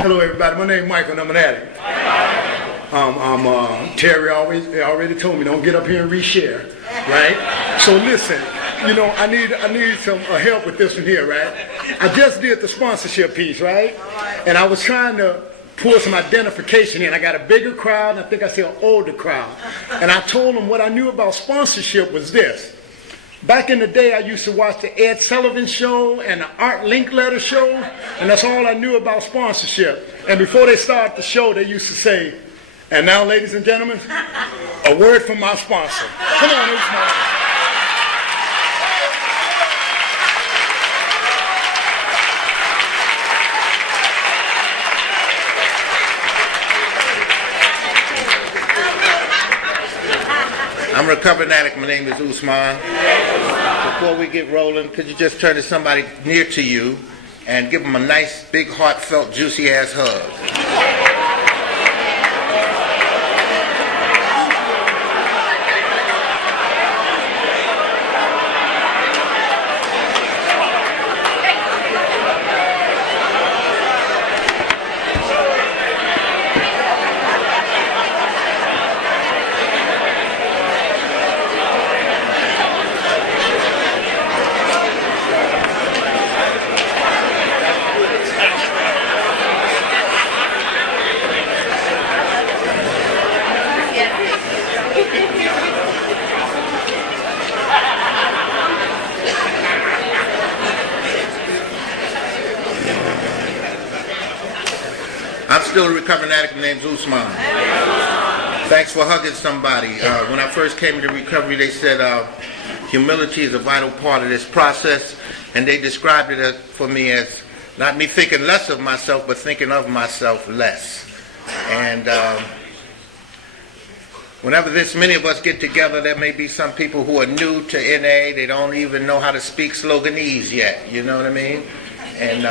Hello, everybody. My name is Michael, and I'm an addict. Terry already told me don't get up here and reshare, right? So listen, I need some help with this one here, right? I just did the sponsorship piece, right? And I was trying to pull some identification in. I got a bigger crowd, and I think I see an older crowd. And I told them what I knew about sponsorship was this. Back in the day, I used to watch the Ed Sullivan Show and the Art Linkletter Show, and that's all I knew about sponsorship. And before they started the show, they used to say, "And now, ladies and gentlemen, a word from my sponsor." Come on, Ousmane. I'm a recovering addict. My name is Ousmane. Before we get rolling, could you just turn to somebody near to you and give them a nice, big, heartfelt, juicy-ass hug? I'm still a recovering addict. My name's Ousmane. Thanks for hugging somebody. When I first came into recovery, they said humility is a vital part of this process, and they described it for me as not me thinking less of myself, but thinking of myself less. And whenever this many of us get together, there may be some people who are new to NA. They don't even know how to speak sloganese yet. You know what I mean? And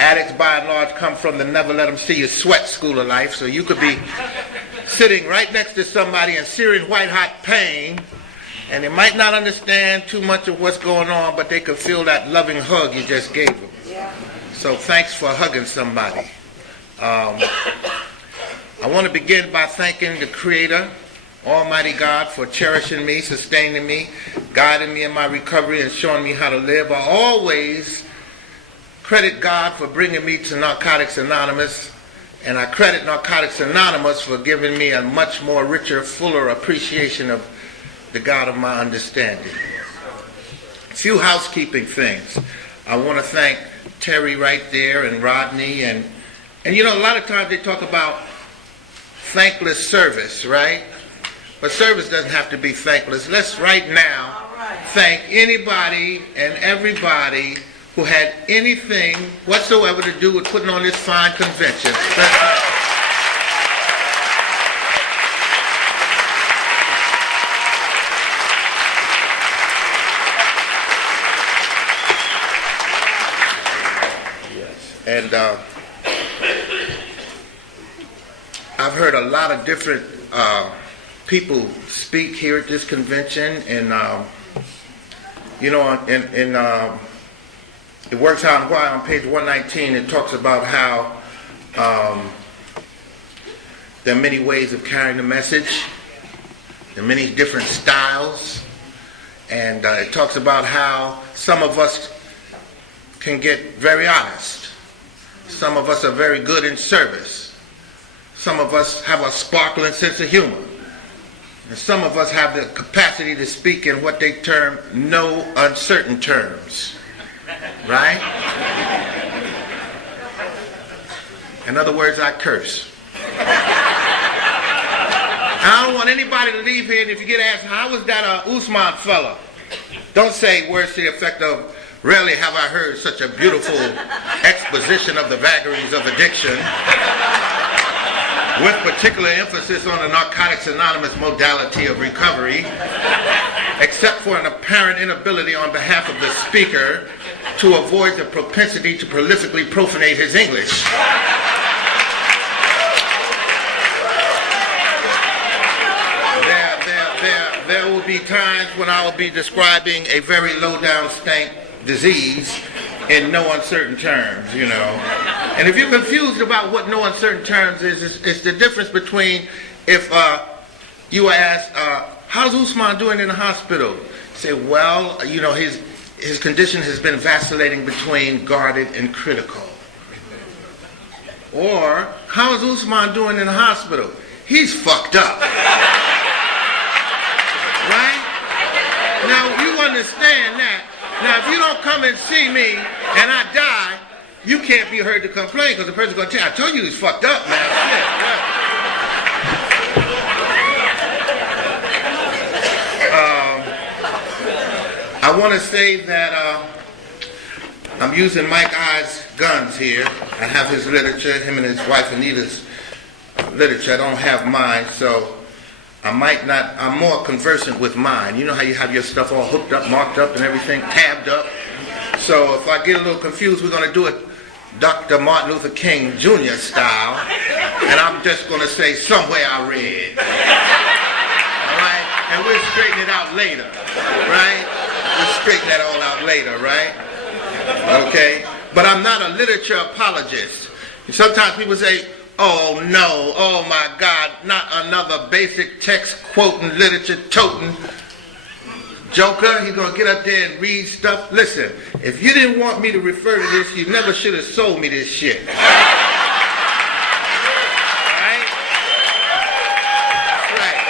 addicts, by and large, come from the never let them see you sweat school of life. So you could be sitting right next to somebody in searing white-hot pain, and they might not understand too much of what's going on, but they could feel that loving hug you just gave them. Yeah. So thanks for hugging somebody. I want to begin by thanking the Creator, Almighty God, for cherishing me, sustaining me, guiding me in my recovery, and showing me how to live. I always credit God for bringing me to Narcotics Anonymous, and I credit Narcotics Anonymous for giving me a much more richer, fuller appreciation of the God of my understanding. A few housekeeping things. I want to thank Terry right there and Rodney, and a lot of times they talk about thankless service, right? But service doesn't have to be thankless. Let's right now thank anybody and everybody who had anything whatsoever to do with putting on this fine convention. Yes. And I've heard a lot of different people speak here at this convention, and it works out why on page 119 it talks about how there are many ways of carrying the message. There are many different styles. And it talks about how some of us can get very honest. Some of us are very good in service. Some of us have a sparkling sense of humor. And some of us have the capacity to speak in what they term no uncertain terms. Right? In other words, I curse. I don't want anybody to leave here, and if you get asked, how was that Ousmane fella? Don't say words to the effect of, rarely have I heard such a beautiful exposition of the vagaries of addiction, with particular emphasis on the Narcotics Anonymous modality of recovery, except for an apparent inability on behalf of the speaker to avoid the propensity to prolifically profanate his English. There will be times when I will be describing a very low-down stank disease in no uncertain terms, you know. And if you're confused about what no uncertain terms is, it's the difference between if you were asked, how's Ousmane doing in the hospital? You say, well, you know, his condition has been vacillating between guarded and critical. Or, how is Ousmane doing in the hospital? He's fucked up. Right? Now, you understand that. Now, if you don't come and see me and I die, you can't be heard to complain because the person's going to tell you, I told you he's fucked up, man. Shit, yeah. I want to say that I'm using Mike I's guns here. I have his literature, him and his wife Anita's literature. I don't have mine, so I might not, I'm more conversant with mine. You know how you have your stuff all hooked up, marked up and everything, tabbed up. So if I get a little confused, we're going to do it Dr. Martin Luther King Jr. style. And I'm just going to say, somewhere I read. All right? And we'll straighten it out later. Right? We'll straighten that all out later, right? Okay? But I'm not a literature apologist. Sometimes people say, oh no, oh my God, not another basic text quoting, literature toting joker. He's going to get up there and read stuff. Listen, if you didn't want me to refer to this, you never should have sold me this shit. Right? Right.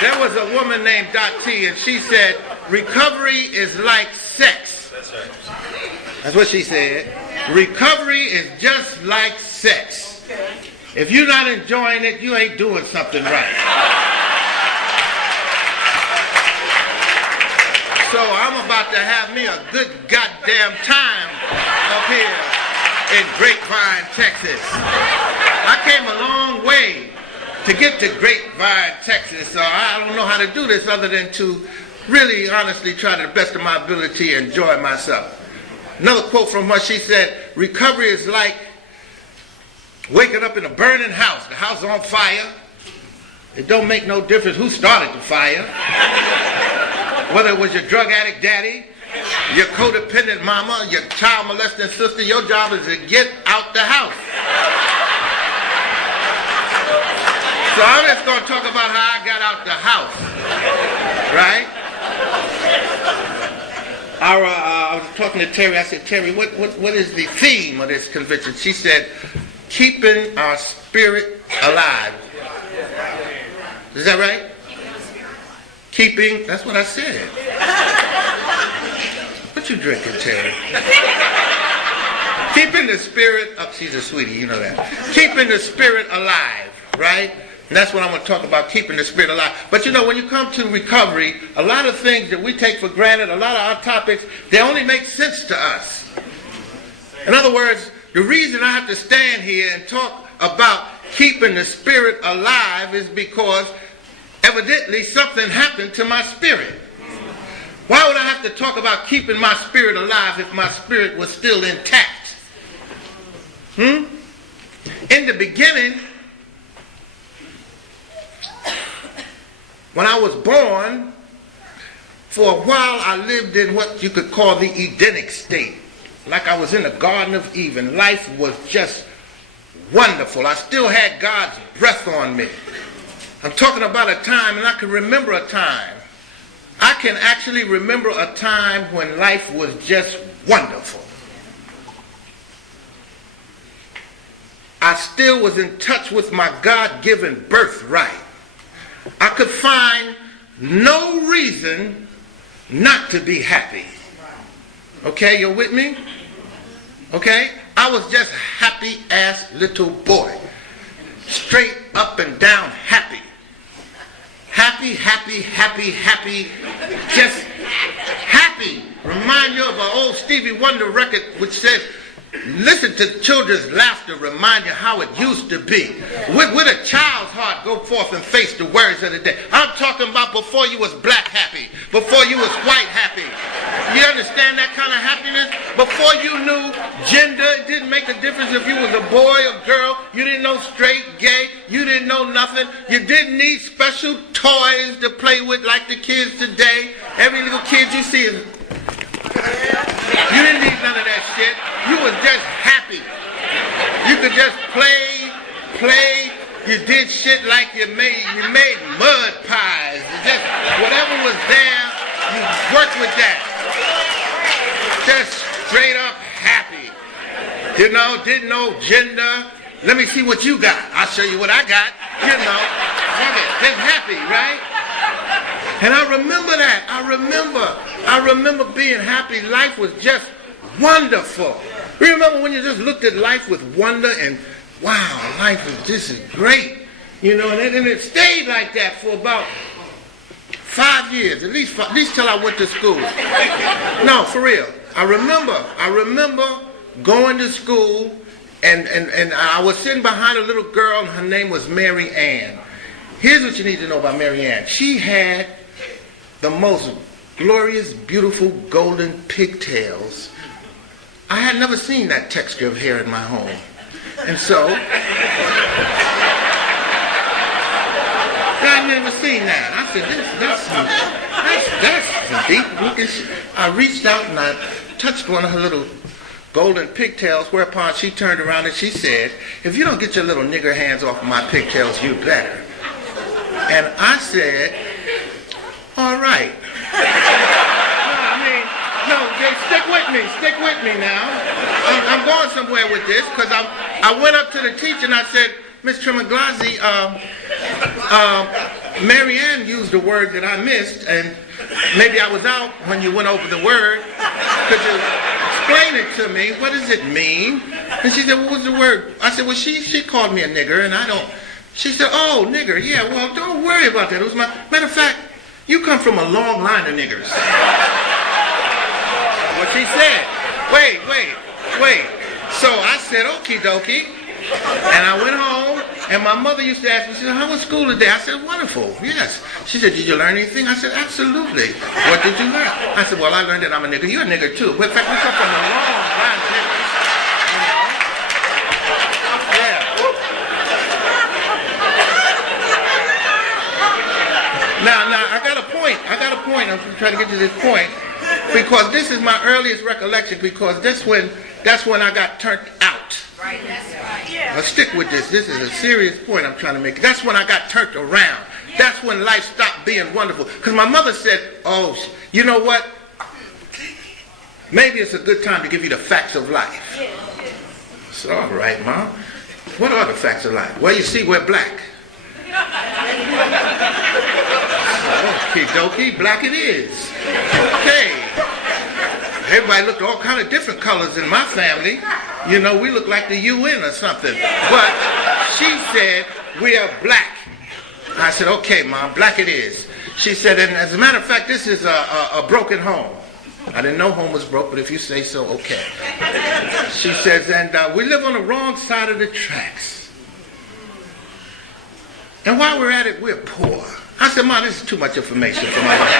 There was a woman named Dot T, and she said, recovery is like sex. That's right. That's what she said. Recovery is just like sex. If you're not enjoying it, you ain't doing something right. So I'm about to have me a good goddamn time up here in Grapevine, Texas. I came a long way to get to Grapevine, Texas, so I don't know how to do this other than to really honestly try to the best of my ability to enjoy myself. Another quote from her, she said, recovery is like waking up in a burning house. The house is on fire. It don't make no difference who started the fire. Whether it was your drug addict daddy, your codependent mama, your child molesting sister, your job is to get out the house. So I'm just going to talk about how I got out the house. Right? I was talking to Terry. I said, Terry, what is the theme of this convention? She said, keeping our spirit alive. Is that right? Keeping, that's what I said. What you drinking, Terry? Keeping the spirit, oh, she's a sweetie, you know that. Keeping the spirit alive, right? And that's what I'm going to talk about, keeping the spirit alive. But you know, when you come to recovery, a lot of things that we take for granted, a lot of our topics, they only make sense to us. In other words, the reason I have to stand here and talk about keeping the spirit alive is because evidently something happened to my spirit. Why would I have to talk about keeping my spirit alive if my spirit was still intact? In the beginning, when I was born, for a while I lived in what you could call the Edenic state. Like I was in the Garden of Eden. Life was just wonderful. I still had God's breath on me. I'm talking about a time, and I can remember a time. I can actually remember a time when life was just wonderful. I still was in touch with my God-given birthright. I could find no reason not to be happy. Okay, you're with me? Okay? I was just happy-ass little boy. Straight up and down happy. Happy, happy, happy, happy. Just happy. Remind you of an old Stevie Wonder record which said, listen to children's laughter, remind you how it used to be. With a child's heart, go forth and face the words of the day. I'm talking about before you was black happy, before you was white happy. You understand that kind of happiness? Before you knew gender, it didn't make a difference if you was a boy or girl. You didn't know straight, gay. You didn't know nothing. You didn't need special toys to play with like the kids today. Every little kid you see is... You didn't need none of that shit. You was just happy. You could just play. You did shit like you made mud pies. Just whatever was there, you worked with that. Just straight up happy. You know, didn't know gender. Let me see what you got. I'll show you what I got. You know, just happy, right? And I remember that. I remember being happy. Life was just wonderful. Remember when you just looked at life with wonder and, wow, this is great. You know, and it stayed like that for about 5 years, at least till I went to school. No, for real. I remember going to school and I was sitting behind a little girl and her name was Mary Ann. Here's what you need to know about Mary Ann. She had the most glorious, beautiful golden pigtails. I had never seen that texture of hair in my home. And so, I'd never seen that. I said, that's some deep looking shit. I reached out and I touched one of her little golden pigtails, whereupon she turned around and she said, if you don't get your little nigger hands off of my pigtails, you better. And I said, all right. No, stick with me now. I'm going somewhere with this because I went up to the teacher and I said, Miss Trimaglazi, Mary Ann used a word that I missed and maybe I was out when you went over the word. Could you explain it to me? What does it mean? And she said, what was the word? I said, well, she called me a nigger and I don't. She said, oh, nigger, yeah, well, don't worry about that. It was matter of fact, you come from a long line of niggers. What she said. Wait. So I said, okie dokie. And I went home, and my mother used to ask me, she said, how was school today? I said, wonderful, yes. She said, did you learn anything? I said, absolutely. What did you learn? I said, well, I learned that I'm a nigger. You're a nigger, too. In fact, we come from a long line of niggers. Now, I got a point. I'm trying to get to this point. Because this is my earliest recollection, because that's when I got turned out. Right, that's right. Yeah. Now stick with this. This is a serious point I'm trying to make. That's when I got turned around. That's when life stopped being wonderful. Because my mother said, oh, you know what? Maybe it's a good time to give you the facts of life. So, all right, Mom. What are the facts of life? Well, you see, we're black. Okie dokie, black it is. Okay. Everybody looked all kind of different colors in my family. You know, we look like the UN or something. But she said, we are black. I said, okay, Mom, black it is. She said, and as a matter of fact, this is a broken home. I didn't know home was broke, but if you say so, okay. She says, and we live on the wrong side of the tracks. And while we're at it, we're poor. I said, Mom, this is too much information for my life.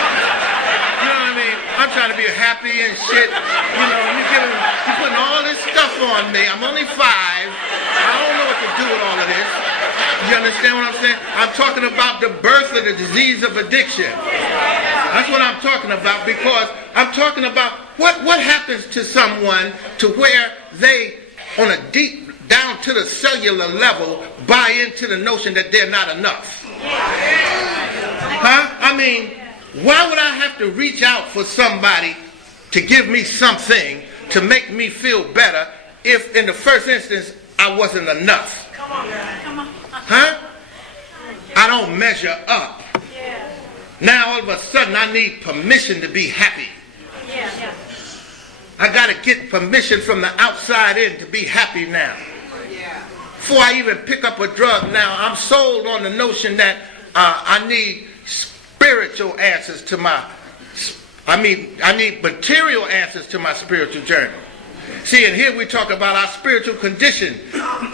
You know what I mean? I'm trying to be happy and shit. You know, you're putting all this stuff on me. I'm only 5. I don't know what to do with all of this. You understand what I'm saying? I'm talking about the birth of the disease of addiction. That's what I'm talking about, because I'm talking about what happens to someone to where they, on a deep, down to the cellular level, buy into the notion that they're not enough. Huh? I mean, why would I have to reach out for somebody to give me something to make me feel better if in the first instance I wasn't enough? Come on. Huh? I don't measure up. Yeah. Now all of a sudden I need permission to be happy. Yeah. I got to get permission from the outside in to be happy now. Before I even pick up a drug now, I'm sold on the notion that I need spiritual answers to I need material answers to my spiritual journey. See, and here we talk about our spiritual condition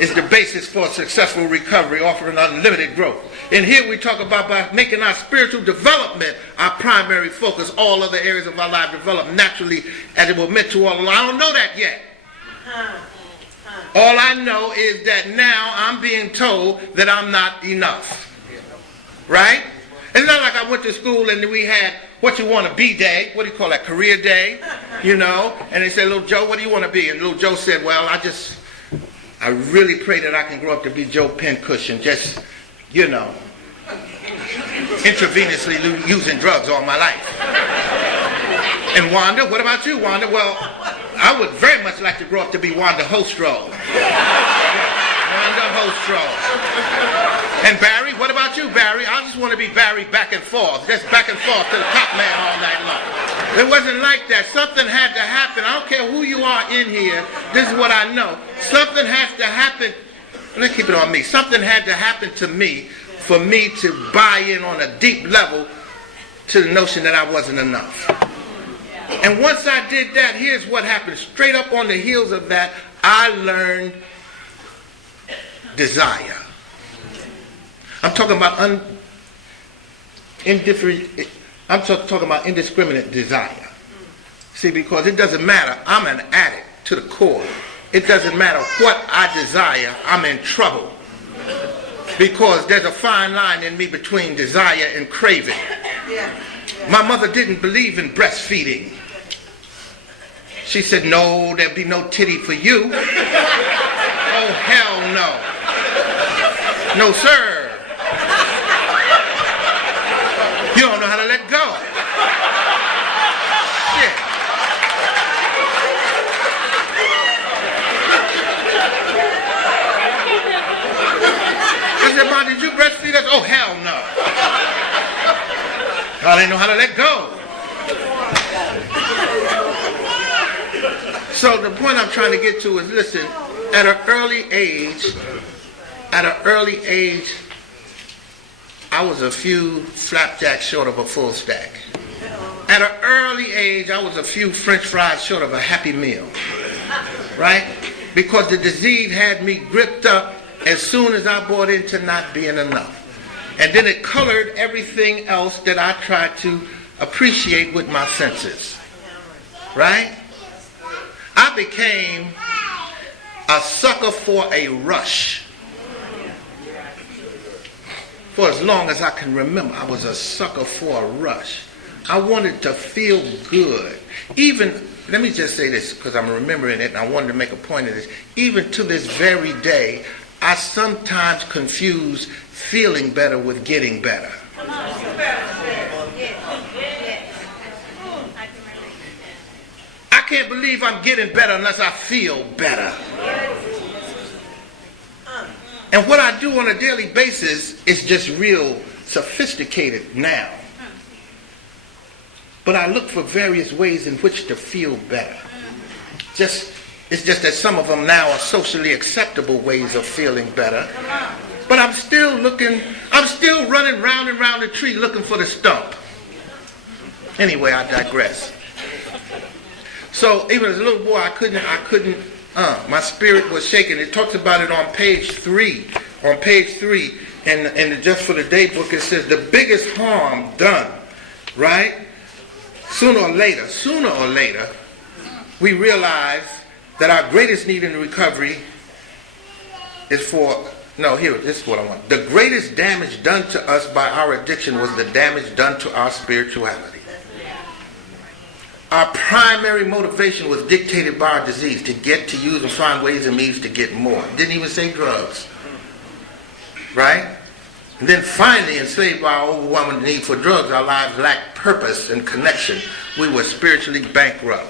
is the basis for successful recovery, offering unlimited growth. And here we talk about by making our spiritual development our primary focus, all other areas of our life develop naturally as it was meant to all along. I don't know that yet. All I know is that now I'm being told that I'm not enough. Right? It's not like I went to school and we had what you want to be day. What do you call that? Career day, you know. And they said, little Joe, what do you want to be? And little Joe said, well, I really pray that I can grow up to be Joe Pincushion, just, you know, intravenously using drugs all my life. And Wanda, what about you, Wanda? Well, I would very much like to grow up to be Wanda Hostro. Wanda Hostro. And Barry, what about you, Barry? I just want to be Barry back and forth, just back and forth to the cop man all night long. It wasn't like that. Something had to happen. I don't care who you are in here. This is what I know. Something has to happen. Let's keep it on me. Something had to happen to me for me to buy in on a deep level to the notion that I wasn't enough. And once I did that, here's what happened. Straight up on the heels of that, I learned desire. I'm talking about talking about indiscriminate desire. See, because it doesn't matter. I'm an addict to the core. It doesn't matter what I desire. I'm in trouble. Because there's a fine line in me between desire and craving. My mother didn't believe in breastfeeding. She said, no, there'll be no titty for you. Oh, hell no. No, sir. You don't know how to let go. Shit. I said, Mom, did you breastfeed us? Oh, hell no. I didn't know how to let go. So the point I'm trying to get to is, listen, at an early age, I was a few flapjacks short of a full stack. At an early age, I was a few French fries short of a Happy Meal. Right? Because the disease had me gripped up as soon as I bought into not being enough. And then it colored everything else that I tried to appreciate with my senses. Right? I became a sucker for a rush. For as long as I can remember, I was a sucker for a rush. I wanted to feel good. Even, let me just say this because I'm remembering it and I wanted to make a point of this. Even to this very day, I sometimes confuse feeling better with getting better. I can't believe I'm getting better unless I feel better. And what I do on a daily basis is just real sophisticated now. But I look for various ways in which to feel better. It's just that some of them now are socially acceptable ways of feeling better. But I'm still running round and round the tree looking for the stump. Anyway, I digress. So even as a little boy, I couldn't, my spirit was shaking. It talks about it on page 3. On page 3, and just for the day book, it says the biggest harm done, right? Sooner or later, we realize that our greatest need in recovery is this is what I want. The greatest damage done to us by our addiction was the damage done to our spirituality. Our primary motivation was dictated by our disease, to get, to use, and find ways and means to get more. Didn't even say drugs. Right? And then finally, enslaved by our overwhelming need for drugs, our lives lacked purpose and connection. We were spiritually bankrupt.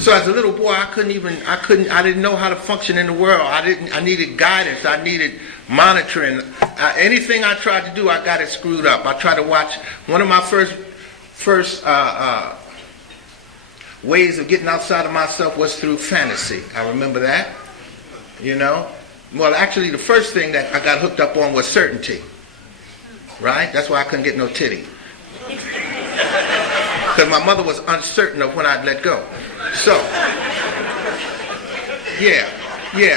So as a little boy, I didn't know how to function in the world. I needed guidance. I needed monitoring. Anything I tried to do, I got it screwed up. I tried to watch. One of my first ways of getting outside of myself was through fantasy. I remember that, you know. Well, actually, the first thing that I got hooked up on was certainty, right? That's why I couldn't get no titty. Because my mother was uncertain of when I'd let go. So, yeah.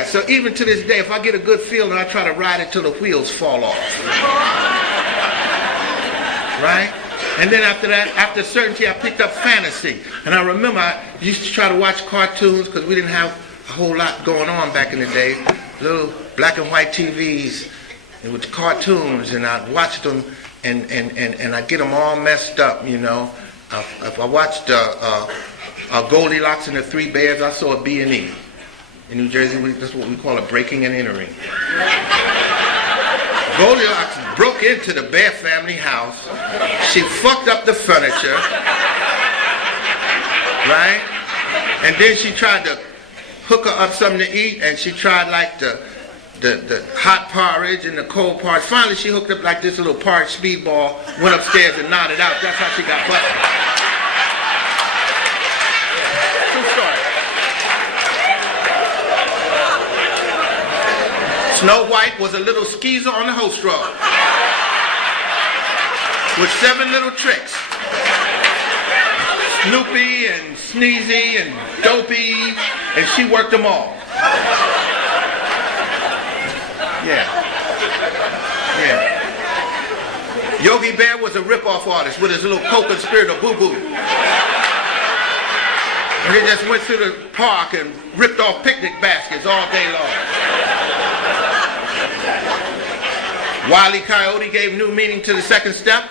So even to this day, if I get a good feeling, I try to ride it till the wheels fall off. Right? And then after that, after certainty, I picked up fantasy. And I remember I used to try to watch cartoons because we didn't have a whole lot going on back in the day. Little black and white TVs with cartoons, and I watched them. and I get them all messed up, you know. If I watched Goldilocks and the Three Bears, I saw a B&E. In New Jersey, that's what we call a breaking and entering. Goldilocks broke into the Bear family house. She fucked up the furniture, right? And then she tried to hook her up something to eat, and she tried like the hot porridge and the cold porridge. Finally, she hooked up like this little porridge speedball, went upstairs and nodded out. That's how she got busted. True story. Snow White was a little skeezer on the host roll with 7 little tricks. Snoopy and Sneezy and Dopey, and she worked them all. Yeah. Yogi Bear was a rip-off artist with his little co-conspirator Boo-Boo. And he just went through the park and ripped off picnic baskets all day long. Wile E. Coyote gave new meaning to the second step.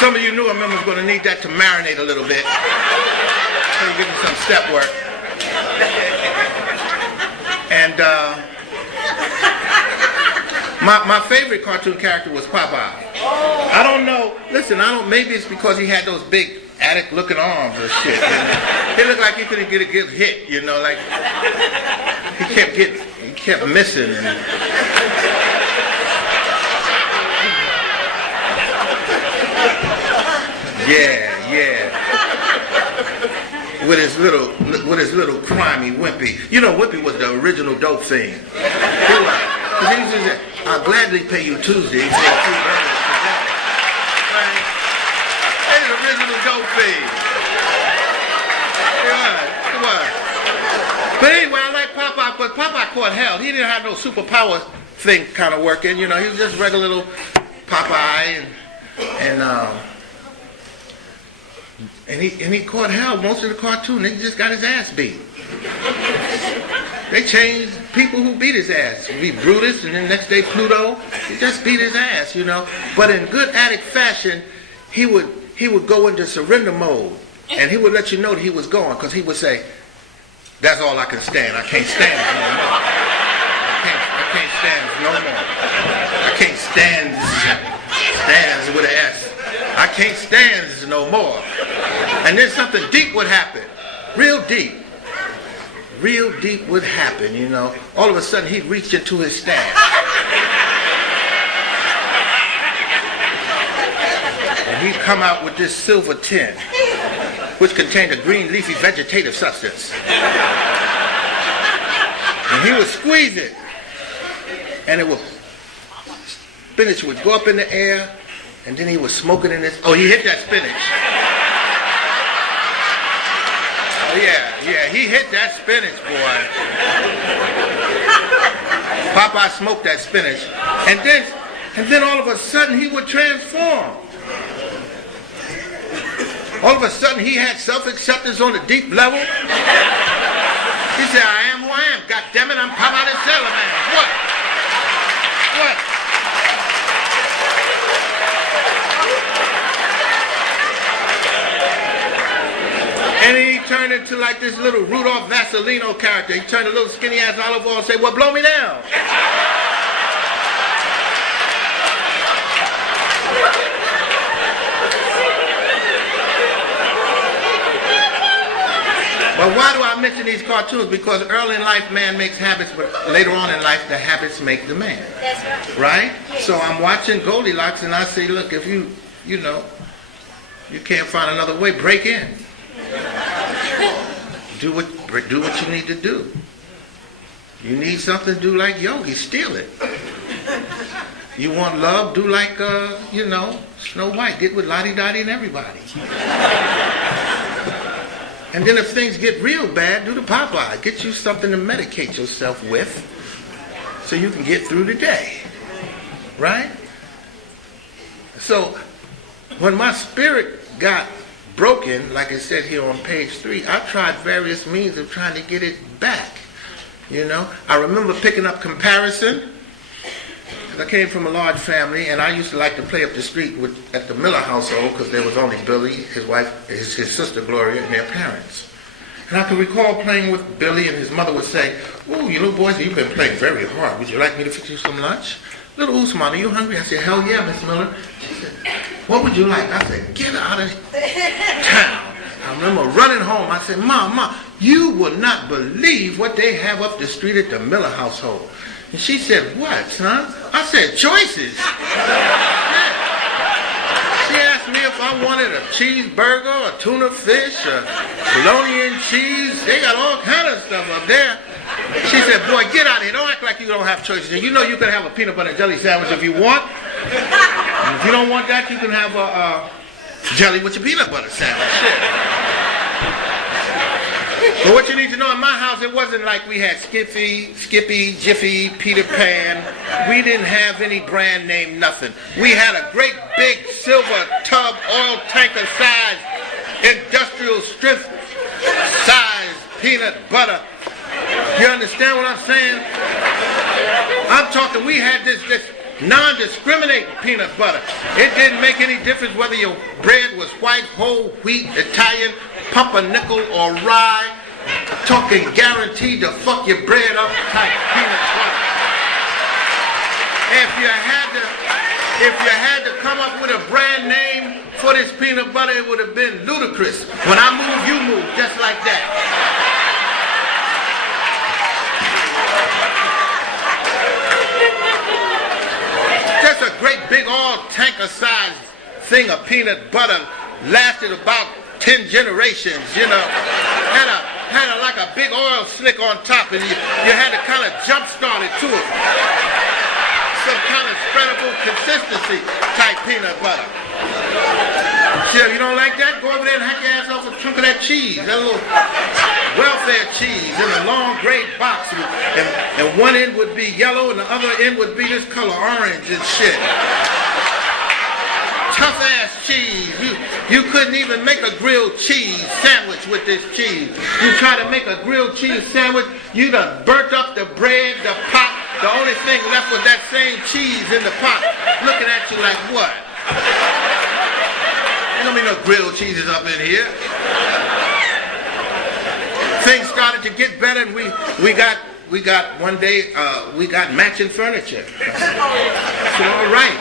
Some of you newer members are going to need that to marinate a little bit. So you give them some step work. And my favorite cartoon character was Popeye. I don't know, listen, maybe it's because he had those big addict looking arms or shit. He looked like he couldn't get a good hit, you know, like he kept missing. And, yeah. With his little crimey Wimpy. You know, Wimpy was the original dope fiend. He was. He used to say, I'll gladly pay you Tuesday. He said, right? He's the original dope fiend. He was. But anyway, I like Popeye, because Popeye caught hell. He didn't have no superpower thing kind of working. You know, he was just regular little Popeye, and he caught hell. Most of the cartoon, they just got his ass beat. They changed people who beat his ass. He beat Brutus, and then next day Pluto. He just beat his ass, you know. But in good addict fashion, he would go into surrender mode, and he would let you know that he was gone, because he would say, "That's all I can stand. I can't stand no more. I can't stand no more. I can't stand stands with an S. I can't stand no more." And then something deep would happen. Real deep would happen, you know. All of a sudden, he'd reach into his stash. And he'd come out with this silver tin, which contained a green leafy vegetative substance. And he would squeeze it. And spinach would go up in the air, and then he was smoking in his... Oh, he hit that spinach. Yeah, he hit that spinach, boy. Popeye smoked that spinach. And then all of a sudden he would transform. All of a sudden he had self-acceptance on a deep level. He said, I am who I am. God damn it, I'm Popeye the Sailor Man. What? And he turned into like this little Rudolph Vasilino character. He turned a little skinny ass olive oil and said, well, blow me down. But why do I mention these cartoons? Because early in life, man makes habits, but later on in life, the habits make the man. That's right. Right? So I'm watching Goldilocks, and I say, look, if you can't find another way, break in. Do what you need to do. You need something, do like Yogi, steal it. You want love, do like, Snow White, get with Lottie Dottie and everybody. And then if things get real bad, do the Popeye. Get you something to medicate yourself with so you can get through the day. Right? So, when my spirit got broken, like it said here on page 3, I tried various means of trying to get it back. You know? I remember picking up comparison. I came from a large family, and I used to like to play up the street at the Miller household because there was only Billy, his wife, his sister Gloria, and their parents. And I can recall playing with Billy, and his mother would say, "Ooh, you little boys, you've been playing very hard. Would you like me to fix you some lunch? Little Ousmane, are you hungry?" I said, "Hell yeah, Miss Miller." She said, "What would you like?" I said, "Get out of town." I remember running home. I said, Mom, you will not believe what they have up the street at the Miller household." And she said, "What, son?" I said, "Choices." Yeah. She asked me if I wanted a cheeseburger, a tuna fish, a bologna and cheese. They got all kind of stuff up there. She said, "Boy, get out of here. Don't act like you don't have choices. You know you can have a peanut butter and jelly sandwich if you want. And if you don't want that, you can have a jelly with your peanut butter sandwich." Shit. But what you need to know, in my house, it wasn't like we had Skippy, Jiffy, Peter Pan. We didn't have any brand name, nothing. We had a great big silver tub, oil tanker size, industrial strength size peanut butter. You understand what I'm saying? I'm talking, we had this non-discriminating peanut butter. It didn't make any difference whether your bread was white, whole wheat, Italian, pumpernickel, or rye. Talking guaranteed to fuck your bread up type peanut butter. If you had to come up with a brand name for this peanut butter, it would have been ludicrous. When I move, you move, just like that. Just a great big all tanker sized thing of peanut butter, lasted about 10 generations, you know. Had like a big oil slick on top, and you had to kind of jump start it to it. Some kind of spreadable consistency type peanut butter. Shit, you don't like that? Go over there and hack your ass off a chunk of that cheese, that little welfare cheese in a long gray box, and one end would be yellow and the other end would be this color, orange and shit. Tough ass cheese. You couldn't even make a grilled cheese sandwich with this cheese. You try to make a grilled cheese sandwich, you done burnt up the bread, the pot. The only thing left was that same cheese in the pot, looking at you like, what? Ain't gonna be no grilled cheeses up in here. Things started to get better, and we got one day we got matching furniture. I said, all right.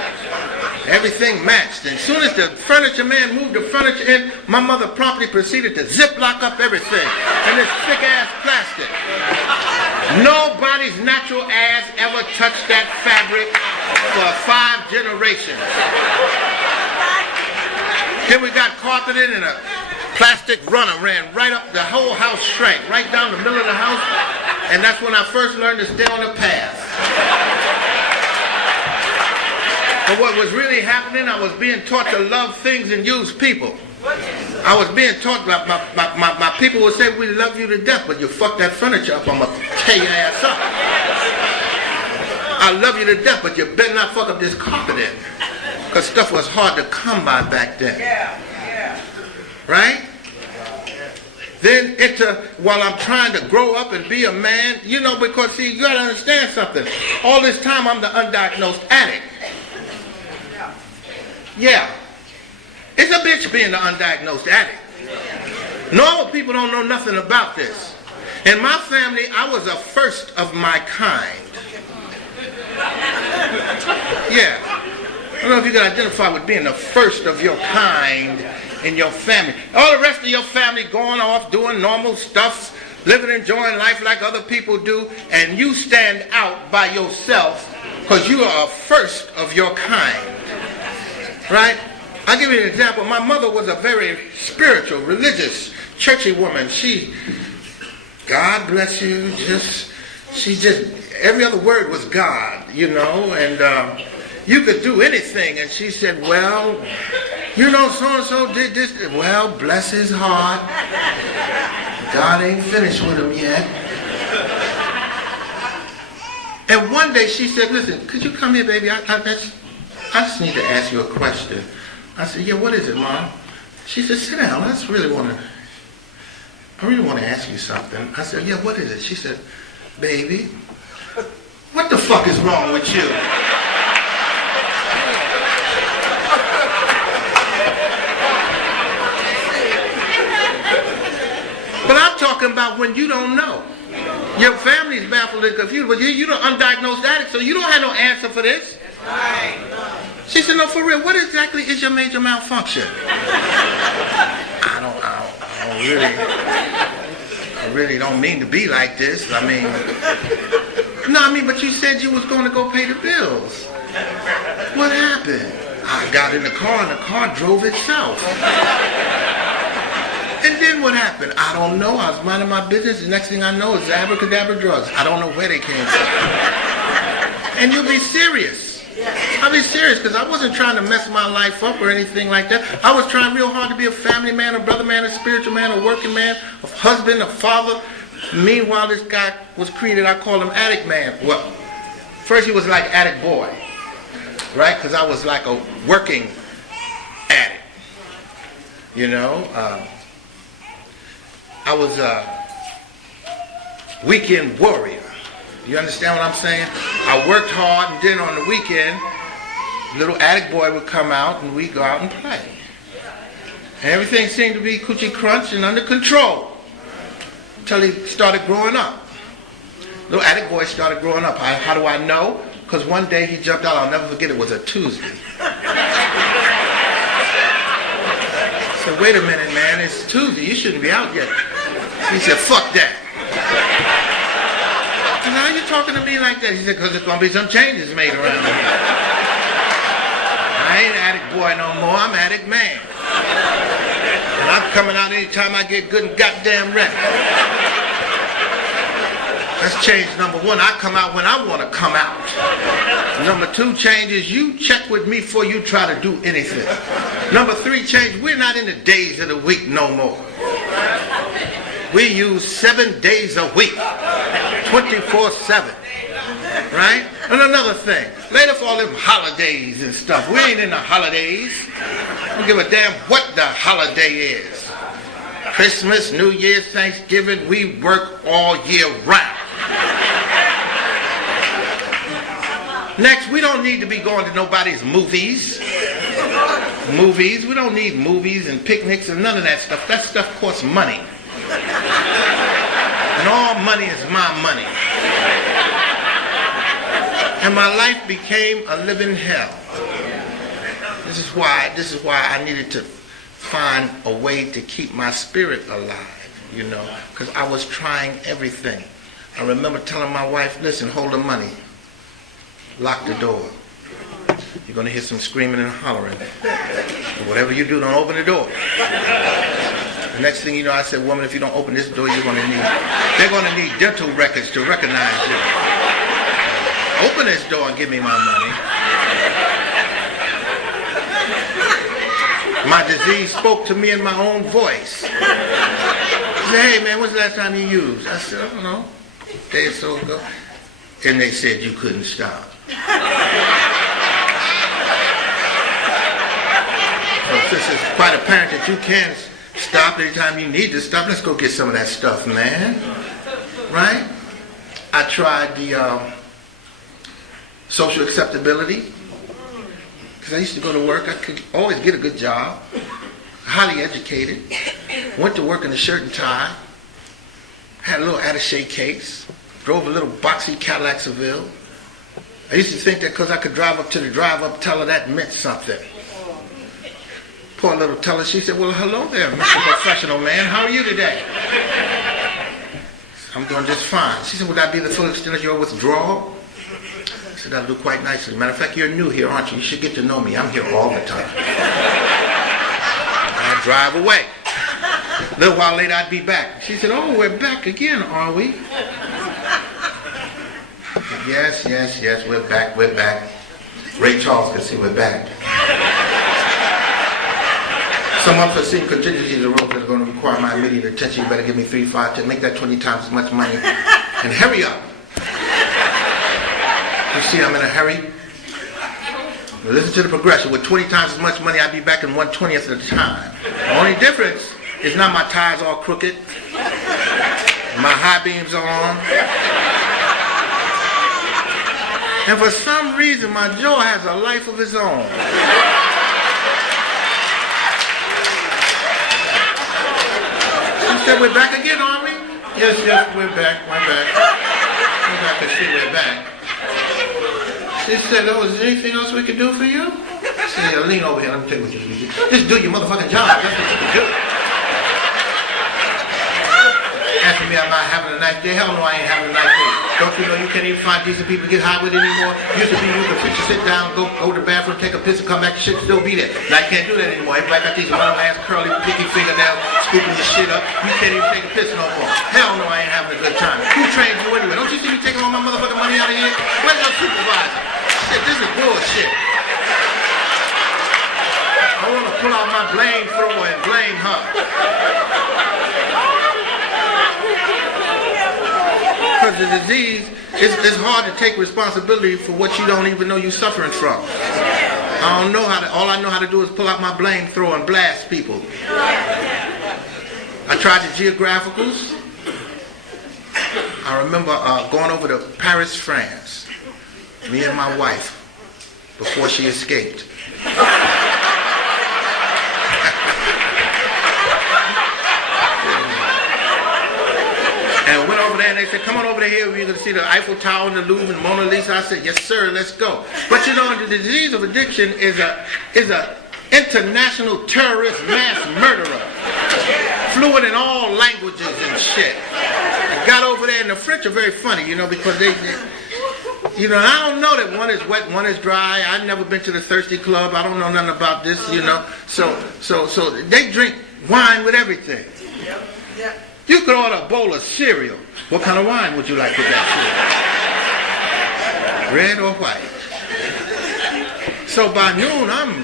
Everything matched. And as soon as the furniture man moved the furniture in, my mother promptly proceeded to zip lock up everything in this thick ass plastic. Nobody's natural ass ever touched that fabric for 5 generations. Then we got carpeted, and a plastic runner ran right up, the whole house shrank right down the middle of the house, and that's when I first learned to stay on the path. But what was really happening, I was being taught to love things and use people. I was being taught, my people would say, "We love you to death, but you fuck that furniture up, I'm going to tear your ass up. I love you to death, but you better not fuck up this carpet in." Because stuff was hard to come by back then. Yeah. Right? Then while I'm trying to grow up and be a man, you know, because see, you got to understand something. All this time I'm the undiagnosed addict. Yeah. It's a bitch being the undiagnosed addict. Normal people don't know nothing about this. In my family, I was a first of my kind. Yeah. I don't know if you can identify with being the first of your kind in your family. All the rest of your family going off doing normal stuff, living, enjoying life like other people do, and you stand out by yourself because you are a first of your kind. Right? I'll give you an example. My mother was a very spiritual, religious, churchy woman. She, God bless you, she just, every other word was God, you know, and you could do anything. And she said, well, you know, so-and-so did this. Well, bless his heart. God ain't finished with him yet. And one day she said, listen, could you come here, baby? I just need to ask you a question. I said, yeah, what is it, Mom? She said, sit down. I really want to ask you something. I said, yeah, what is it? She said, baby, what the fuck is wrong with you? talking about when you don't know. Your family's baffled and confused, but you're the undiagnosed addict, so you don't have no answer for this. She said, no, for real, what exactly is your major malfunction? I really don't mean to be like this. But you said you was going to go pay the bills. What happened? I got in the car and the car drove itself. And then what happened? I don't know. I was minding my business. The next thing I know is abracadabra drugs. I don't know where they came from. And you'll be serious. I'll be serious, because I wasn't trying to mess my life up or anything like that. I was trying real hard to be a family man, a brother man, a spiritual man, a working man, a husband, a father. Meanwhile, this guy was created, I call him Addict Man. Well, first he was like Addict Boy, right? Because I was like a working addict, you know. I was a weekend warrior. You understand what I'm saying? I worked hard, and then on the weekend, little addict boy would come out and we'd go out and play. And everything seemed to be coochie crunch and under control until he started growing up. Little addict boy started growing up. How do I know? Because one day he jumped out. I'll never forget, it was a Tuesday. I said, wait a minute, man, it's Tuesday. You shouldn't be out yet. He said, fuck that. I said, how are you talking to me like that? He said, because there's going to be some changes made around here. I ain't addict boy no more, I'm addict man. And I'm coming out anytime I get good and goddamn ready. That's change number one. I come out when I want to come out. Number two change is you check with me before you try to do anything. Number three change, we're not in the days of the week no more. We use 7 days a week, 24/7, right? And another thing, later for all them holidays and stuff, we ain't in the holidays. We don't give a damn what the holiday is. Christmas, New Year's, Thanksgiving, we work all year round. Next, we don't need to be going to nobody's movies. We don't need movies and picnics and none of that stuff. That stuff costs money. And all money is my money. And my life became a living hell. This is why I needed to find a way to keep my spirit alive, you know, because I was trying everything. I remember telling my wife, listen, hold the money. Lock the door. You're going to hear some screaming and hollering. But whatever you do, don't open the door. The next thing you know, I said, woman, if you don't open this door, they're going to need dental records to recognize you. Open this door and give me my money. My disease spoke to me in my own voice. He said, hey man, when's the last time you used? I said, I don't know, a day or so ago. And they said you couldn't stop. So since it's quite apparent that you can stop anytime you need to stop, let's go get some of that stuff, man. Right? I tried the social acceptability. Because I used to go to work, I could always get a good job, highly educated, went to work in a shirt and tie, had a little attaché case, drove a little boxy Cadillac Seville. I used to think that because I could drive up to the drive-up teller, that meant something. Poor little teller, she said, well, hello there, Mr. Professional Man, how are you today? I'm doing just fine. She said, would that be the full extent of your withdrawal? I said, that'll do quite nicely. Matter of fact, you're new here, aren't you? You should get to know me. I'm here all the time. I'd drive away. A little while later, I'd be back. She said, oh, we're back again, are we? I said, yes, we're back. Ray Charles can see we're back. Some unforeseen contingencies arose that are going to require my immediate attention. You better give me 3, 5, 10, make that 20 times as much money. And hurry up. You see, I'm in a hurry. Listen to the progression. With 20 times as much money, I'd be back in 1/20th of the time. The only difference is now my tires all crooked. My high beams are on. And for some reason, my jaw has a life of its own. She said, we're back again, aren't we? Yes, we're back. I see we're back. She said, oh, is there anything else we can do for you? I said, lean over here, let me tell you what you can do. Just do your motherfucking job. That's what you can do. Asking me, am I having a nice day? Hell no, I ain't having a nice day. Don't you know you can't even find decent people to get high with anymore? Used to be you could fit your sit down, go to the bathroom, take a piss and come back, your shit still be there. Now I can't do that anymore. Everybody got these long ass curly picky fingernails, scooping your shit up. You can't even take a piss no more. Hell no, I ain't having a good time. Who trained you anyway? Don't you see me taking all my motherfucking money out of here? Where's your supervisor? Shit, this is bullshit. I want to pull out my blame thrower and blame her. Because the disease, it's hard to take responsibility for what you don't even know you're suffering from. I don't know how to, all I know how to do is pull out my blame thrower and blast people. I tried the geographicals. I remember going over to Paris, France, me and my wife, before she escaped. And went over there and they said, come on over here, we're going to see the Eiffel Tower and the Louvre and Mona Lisa. I said, yes sir, let's go. But you know, the disease of addiction is a international terrorist mass murderer. Fluent in all languages and shit. I got over there and the French are very funny, you know, because they you know, I don't know that one is wet, one is dry. I've never been to the Thirsty Club. I don't know nothing about this, you know. So they drink wine with everything. You could order a bowl of cereal. What kind of wine would you like with that cereal? Red or white? So by noon, I'm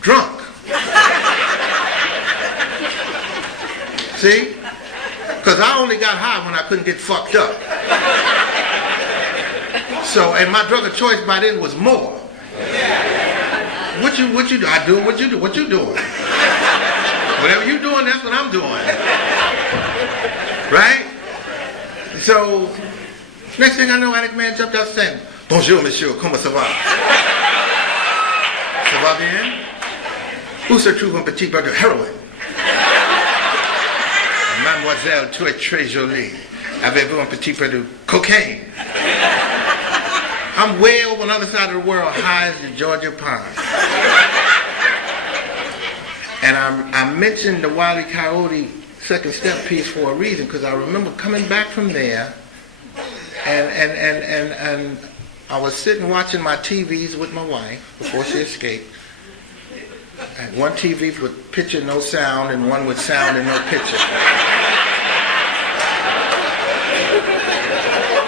drunk. See? Because I only got high when I couldn't get fucked up. So, and my drug of choice by then was more. What you do? I do what you do. What you doing? Whatever you doing, that's what I'm doing. Right? So, next thing I know, addict man jumped out saying, bonjour, monsieur, comment ça va? Ça va bien? Où se trouve un petit peu de heroin? Mademoiselle, tu es très jolie. Avez-vous un petit peu de cocaine? I'm way over on the other side of the world, high as the Georgia pine. And I mentioned the Wile E. Coyote second step piece for a reason, because I remember coming back from there, and I was sitting watching my TVs with my wife before she escaped. And one TV with picture, no sound, and one with sound and no picture.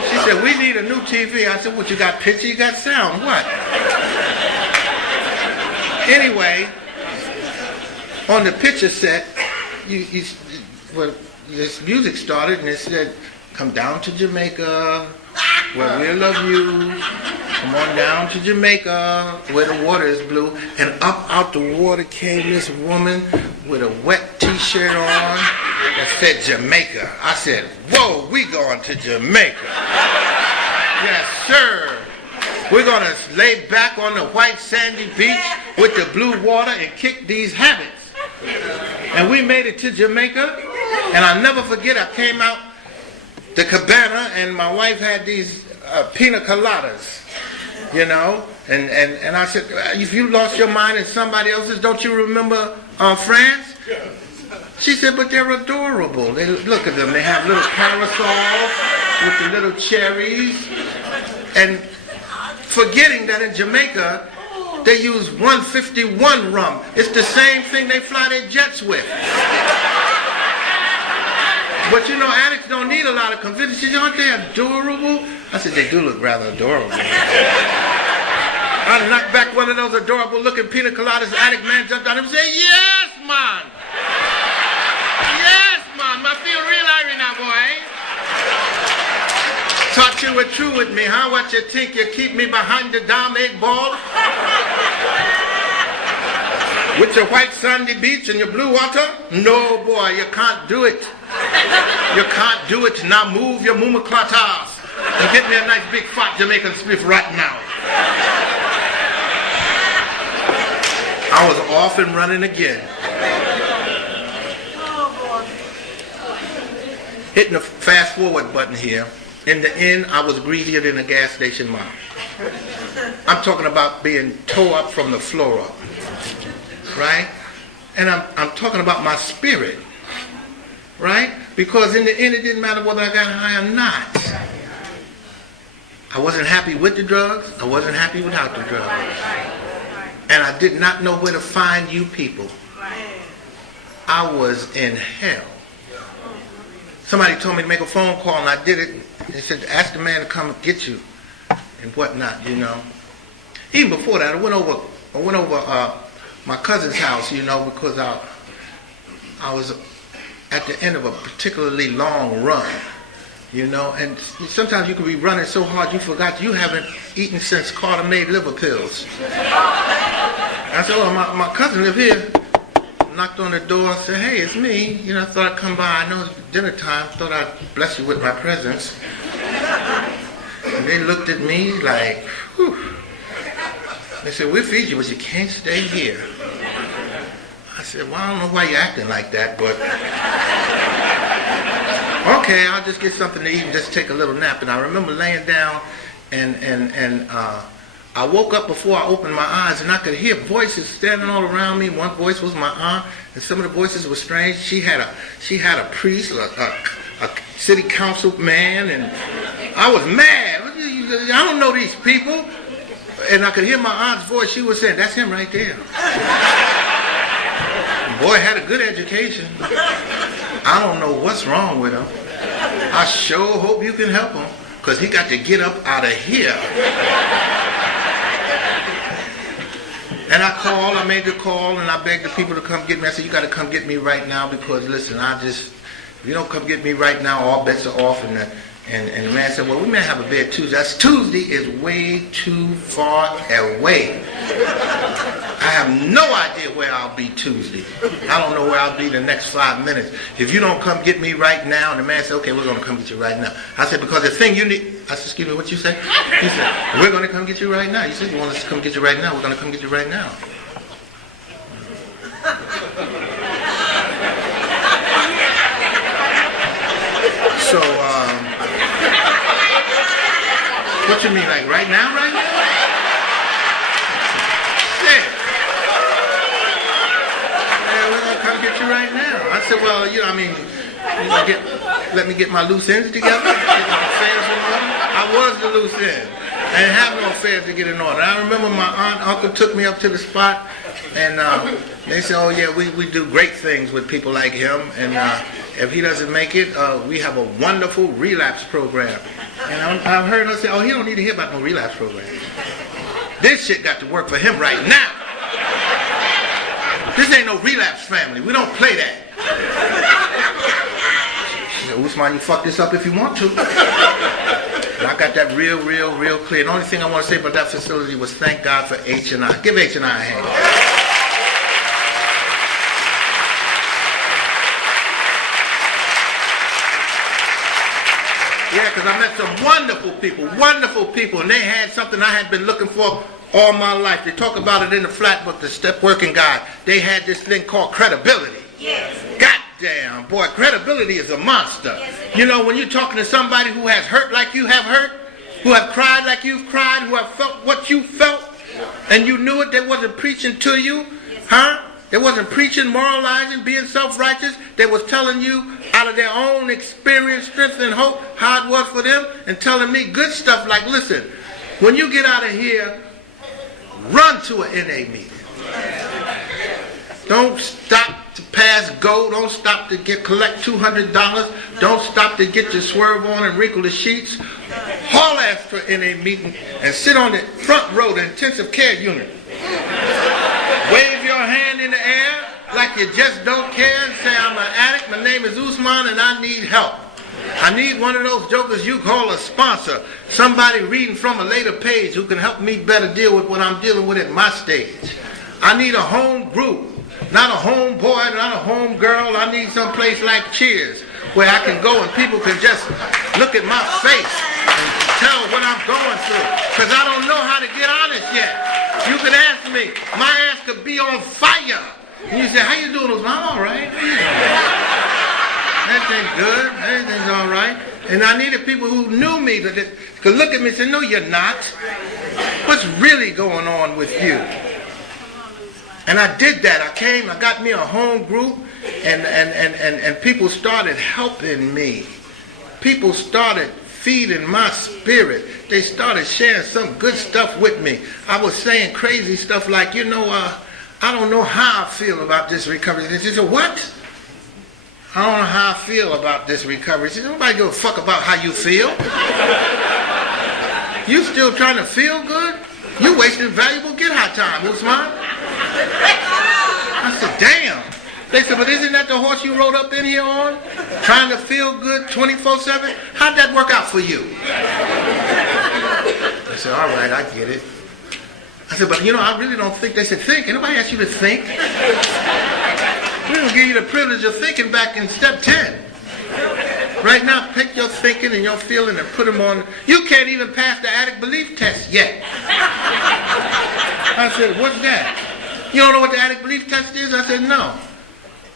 She said, we need a new TV. I said, what, you got picture, you got sound, what? Anyway, on the picture set, well, this music started and it said, come down to Jamaica, where we love you. Come on down to Jamaica, where the water is blue. And up out the water came this woman with a wet t-shirt on that said Jamaica. I said, whoa, we going to Jamaica. Yes, sir. We're going to lay back on the white sandy beach with the blue water and kick these habits. And we made it to Jamaica. And I'll never forget, I came out the cabana and my wife had these pina coladas, you know. And I said, if you lost your mind in somebody else's, don't you remember France? She said, but they're adorable. Look at them. They have little parasols with the little cherries. And forgetting that in Jamaica, they use 151 rum. It's the same thing they fly their jets with. But you know, addicts don't need a lot of convincing. She said, aren't they adorable? I said, they do look rather adorable. I knocked back one of those adorable looking pina coladas. The addict man jumped out and said, yes, man. Yes, man. I feel real irie now, boy. Thought you were true with me, huh? What you think? You keep me behind the damn 8-ball? With your white sandy beach and your blue water? No, boy, you can't do it. You can't do it. Now move your mumaclatas and get me a nice big fat Jamaican spliff right now. I was off and running again. hitting the fast forward button here. In the end, I was greasier than a gas station mom. I'm talking about being tore up from the floor up, right? And I'm talking about my spirit, right? Because in the end, it didn't matter whether I got high or not. I wasn't happy with the drugs. I wasn't happy without the drugs. And I did not know where to find you people. I was in hell. Somebody told me to make a phone call, and I did it. They said, ask the man to come and get you and whatnot, you know. Even before that, I went over my cousin's house, you know, because I was at the end of a particularly long run, you know. And sometimes you can be running so hard you forgot you haven't eaten since Carter made liver pills. I said, oh, my cousin live here. Knocked on the door and said, hey, it's me. You know, I thought I'd come by. I know it's dinner time. Thought I'd bless you with my presence. And they looked at me like, whew. They said, we'll feed you, but you can't stay here. I said, well, I don't know why you're acting like that, but okay, I'll just get something to eat and just take a little nap. And I remember laying down and I woke up before I opened my eyes, and I could hear voices standing all around me. One voice was my aunt, and some of the voices were strange. She had a priest, a city council man, and I was mad. I don't know these people. And I could hear my aunt's voice. She was saying, that's him right there. Boy had a good education. I don't know what's wrong with him. I sure hope you can help him, because he got to get up out of here. And I made the call, and I begged the people to come get me. I said, you got to come get me right now, because listen, if you don't come get me right now, all bets are off. And the man said, well, we may have a bed Tuesday. That's Tuesday is way too far away. I have no idea where I'll be Tuesday. I don't know where I'll be the next 5 minutes. If you don't come get me right now, and the man said, okay, we're going to come get you right now. I said, because the thing you need, I said, excuse me, what you say? He said, we're going to come get you right now. He said, you want us to come get you right now? We're going to come get you right now. So, what you mean, like right now, right now? Yeah, we're going to come get you right now. I said, well, you know, I mean, let me get my loose ends together, get my affairs in order. I was the loose end. I didn't have no affairs to get in order. I remember my aunt and uncle took me up to the spot, and they said, oh yeah, we do great things with people like him, and if he doesn't make it, we have a wonderful relapse program. And I've heard her say, oh, he don't need to hear about no relapse program. This shit got to work for him right now. This ain't no relapse family. We don't play that. She said, Ousmane, you fuck this up if you want to. And I got that real clear. The only thing I want to say about that facility was thank God for H&I. Give H&I a hand. Yeah, because I met some wonderful people, and they had something I had been looking for all my life. They talk about it in the flat book, the Step Working Guide. They had this thing called credibility. Yes. Goddamn, boy, credibility is a monster. Yes, you know, when you're talking to somebody who has hurt like you have hurt, who have cried like you've cried, who have felt what you felt, and you knew it, they wasn't preaching to you, huh? They wasn't preaching, moralizing, being self-righteous. They was telling you out of their own experience, strength, and hope how it was for them, and telling me good stuff like, listen, when you get out of here, run to an NA meeting. Don't stop to pass go. Don't stop to collect $200. Don't stop to get your swerve on and wrinkle the sheets. Haul ass for an NA meeting and sit on the front row of the intensive care unit. Wave your hand in the air like you just don't care and say, I'm an addict, my name is Ousmane, and I need help. I need one of those jokers you call a sponsor, somebody reading from a later page who can help me better deal with what I'm dealing with at my stage. I need a home group, not a home boy, not a home girl. I need some place like Cheers where I can go and people can just look at my face and tell what I'm going through, because I don't know how to get honest yet. You could ask me, my ass could be on fire. And you say, how you doing, Ousmane? I'm all right. That ain't good. everything's all right. And I needed people who knew me that could look at me and say, no, you're not. What's really going on with you? And I did that. I came, I got me a home group, and people started helping me. People started feeding my spirit. They started sharing some good stuff with me. I was saying crazy stuff like, I don't know how I feel about this recovery. They said, what? I don't know how I feel about this recovery. They said, nobody give a fuck about how you feel. You still trying to feel good? You wasting valuable get high time, Ousmane. I said, damn. They said, but isn't that the horse you rode up in here on? Trying to feel good 24/7? How'd that work out for you? I said, all right, I get it. I said, but I really don't think. They said, think. Ain't nobody asked you to think. We're going to give you the privilege of thinking back in step 10. Right now, pick your thinking and your feeling and put them on. You can't even pass the addict belief test yet. I said, what's that? You don't know what the addict belief test is? I said, no.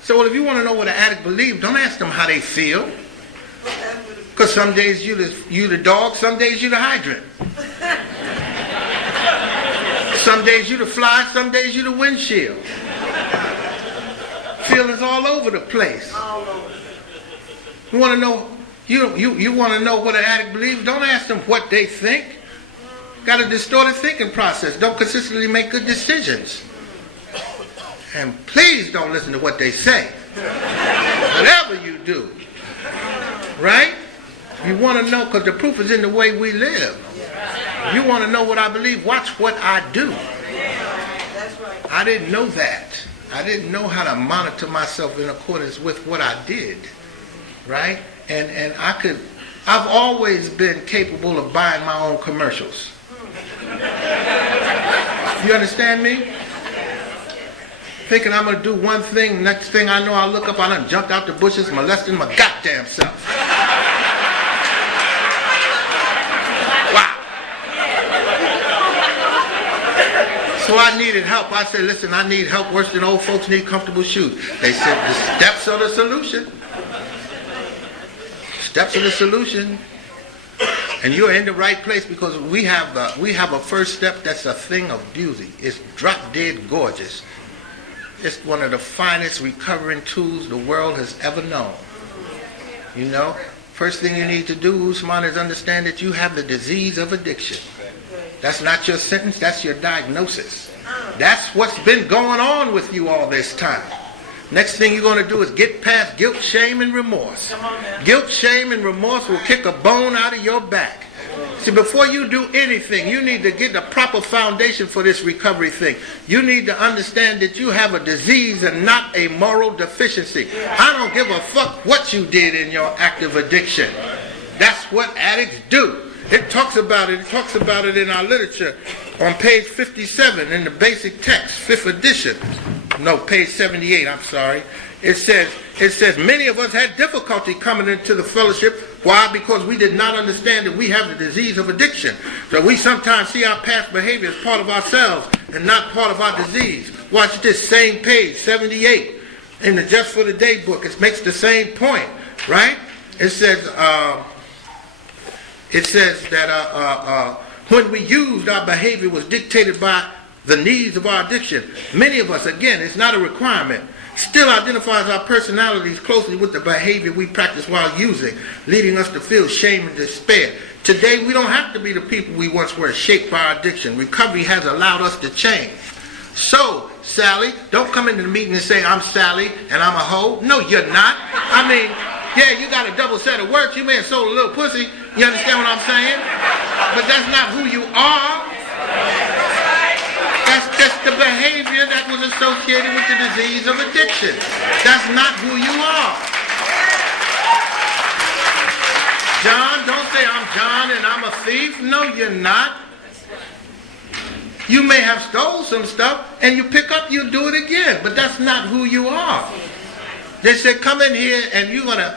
So, well, if you want to know what an addict believes, don't ask them how they feel. Because some days you the dog, some days you the hydrant. Some days you the fly, some days you the windshield. Feelings all over the place. You want to know? You want to know what an addict believes? Don't ask them what they think. Got a distorted thinking process. Don't consistently make good decisions. And please don't listen to what they say. Whatever you do. Right? You want to know, because the proof is in the way we live. You want to know what I believe? Watch what I do. I didn't know that. I didn't know how to monitor myself in accordance with what I did. Right? And I've always been capable of buying my own commercials. You understand me? Thinking I'm going to do one thing, next thing I know, I look up, I done jumped out the bushes, molesting my goddamn self. Wow. So I needed help. I said, listen, I need help worse than old folks need comfortable shoes. They said, the steps are the solution. Steps are the solution. And you're in the right place because we have a first step that's a thing of beauty. It's drop dead gorgeous. It's one of the finest recovering tools the world has ever known. First thing you need to do, Ousmane, is understand that you have the disease of addiction. That's not your sentence, that's your diagnosis. That's what's been going on with you all this time. Next thing you're going to do is get past guilt, shame, and remorse. Guilt, shame, and remorse will kick a bone out of your back. See, before you do anything, you need to get the proper foundation for this recovery thing. You need to understand that you have a disease and not a moral deficiency. I don't give a fuck what you did in your active addiction. That's what addicts do. It talks about it in our literature on page 57 in the basic text, 5th edition. No, page 78, I'm sorry. It says many of us had difficulty coming into the fellowship. Why? Because we did not understand that we have the disease of addiction. So we sometimes see our past behavior as part of ourselves and not part of our disease. Watch this same page, 78, in the Just for the Day book. It makes the same point, right? It says that when we used, our behavior was dictated by the needs of our addiction. Many of us, again, it's not a requirement, still identifies our personalities closely with the behavior we practice while using, leading us to feel shame and despair. Today, we don't have to be the people we once were, shaped by our addiction. Recovery has allowed us to change. So, Sally, don't come into the meeting and say, I'm Sally and I'm a hoe. No, you're not. I mean, yeah, you got a double set of words. You may have sold a little pussy. You understand what I'm saying? But that's not who you are. That's just the behavior that was associated with the disease of addiction. That's not who you are. John, don't say I'm John and I'm a thief. No, you're not. You may have stole some stuff and you pick up, you do it again. But that's not who you are. They said, come in here and you're gonna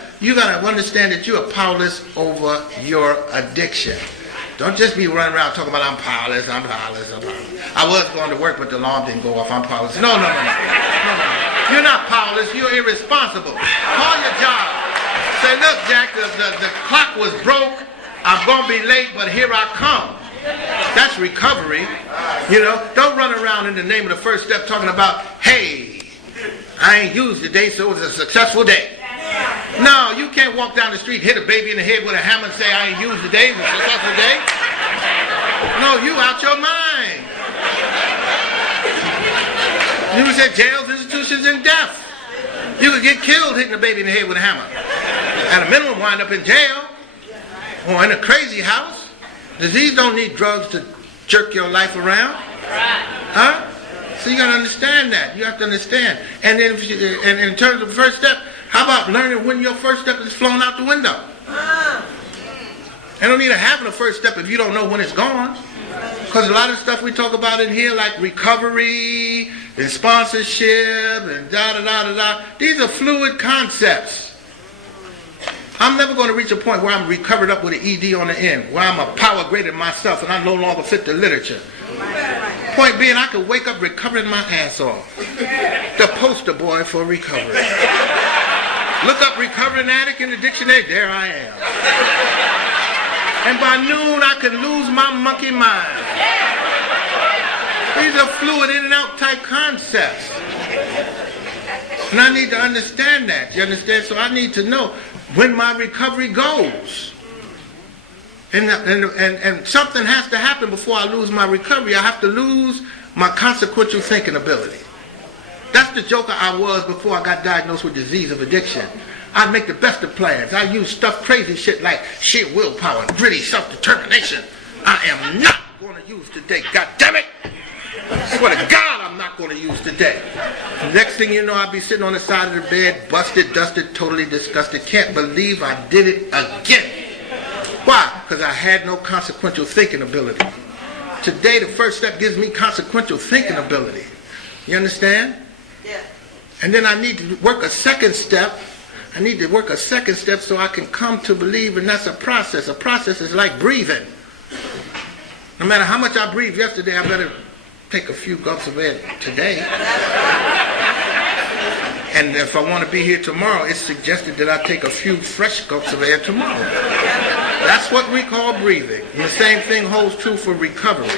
understand that you are powerless over your addiction. Don't just be running around talking about I'm powerless, I'm powerless, I'm powerless. I was going to work, but the alarm didn't go off. I'm powerless. No. You're not powerless. You're irresponsible. Call your job. Say, look, Jack, the clock was broke. I'm going to be late, but here I come. That's recovery. You know, don't run around in the name of the first step talking about, hey, I ain't used today, so it was a successful day. No, you can't walk down the street, hit a baby in the head with a hammer and say, I ain't used today, it was a successful day. No, you out your mind. You was at jails, institutions, and death. You could get killed hitting a baby in the head with a hammer. At a minimum, wind up in jail or in a crazy house. Disease don't need drugs to jerk your life around. Huh? So you got to understand that. You have to understand. And then and in terms of the first step, how about learning when your first step is flown out the window? And don't need to have a first step if you don't know when it's gone. Because a lot of stuff we talk about in here, like recovery and sponsorship and da-da-da-da-da, these are fluid concepts. I'm never going to reach a point where I'm recovered up with an ED on the end, where I'm a power greater than myself and I no longer fit the literature. Point being, I could wake up recovering my ass off. The poster boy for recovery. Look up recovering addict in the dictionary, there I am. And by noon, I could lose my monkey mind. These are fluid in and out type concepts. And I need to understand that. You understand? So I need to know when my recovery goes. And something has to happen before I lose my recovery. I have to lose my consequential thinking ability. That's the joker I was before I got diagnosed with disease of addiction. I make the best of plans. I use stuff, crazy shit like sheer willpower, gritty self-determination. I am not going to use today. God damn it! I swear to God, I'm not going to use today. Next thing you know, I'll be sitting on the side of the bed, busted, dusted, totally disgusted. Can't believe I did it again. Why? Because I had no consequential thinking ability. Today, the first step gives me consequential thinking ability. You understand? Yeah. And then I need to work a second step. I need to work a second step so I can come to believe, and that's a process. A process is like breathing. No matter how much I breathed yesterday, I better take a few gulps of air today. And if I want to be here tomorrow, it's suggested that I take a few fresh gulps of air tomorrow. That's what we call breathing. And the same thing holds true for recovery.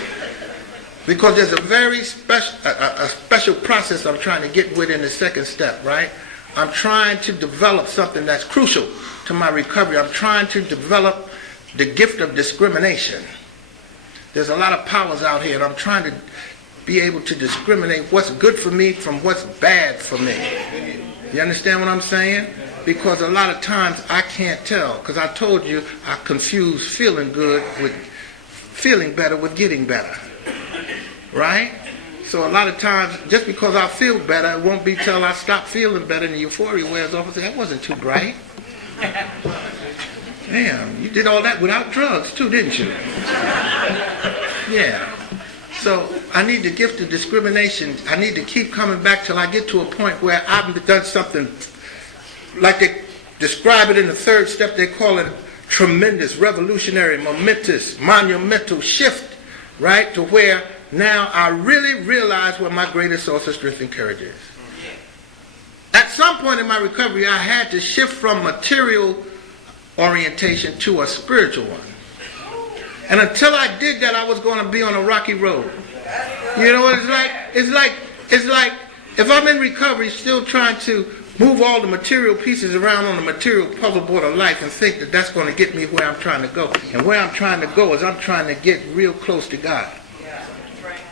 Because there's a very special process I'm trying to get with in the second step, right? I'm trying to develop something that's crucial to my recovery. I'm trying to develop the gift of discrimination. There's a lot of powers out here, and I'm trying to be able to discriminate what's good for me from what's bad for me. You understand what I'm saying? Because a lot of times I can't tell. Because I told you I confuse feeling good with feeling better with getting better. Right? So a lot of times, just because I feel better, it won't be till I stop feeling better and the euphoria wears off and say, that wasn't too bright. Damn, you did all that without drugs too, didn't you? Yeah. So I need the gift of discrimination. I need to keep coming back till I get to a point where I've done something, like they describe it in the third step, they call it tremendous, revolutionary, momentous, monumental shift, right? To where now I really realize what my greatest source of strength and courage is. At some point in my recovery, I had to shift from material orientation to a spiritual one. And until I did that, I was going to be on a rocky road. You know what it's like? It's like if I'm in recovery, still trying to move all the material pieces around on the material puzzle board of life and think that that's going to get me where I'm trying to go. And where I'm trying to go is I'm trying to get real close to God.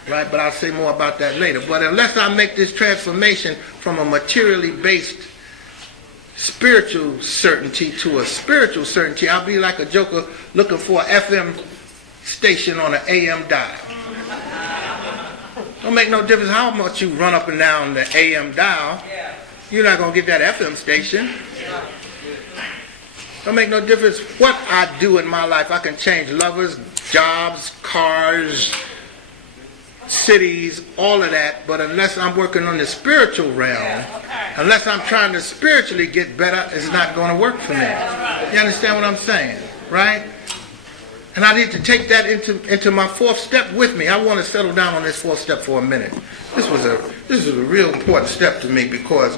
Right? But I'll say more about that later. But unless I make this transformation from a materially based spiritual certainty to a spiritual certainty, I'll be like a joker looking for an FM station on an AM dial. Don't make no difference how much you run up and down the AM dial. You're not going to get that FM station. Don't make no difference what I do in my life. I can change lovers, jobs, cars, cities, all of that, but unless I'm working on the spiritual realm, unless I'm trying to spiritually get better, it's not going to work for me. You understand what I'm saying, right? And I need to take that into my fourth step with me. I want to settle down on this fourth step for a minute. This was a real important step to me because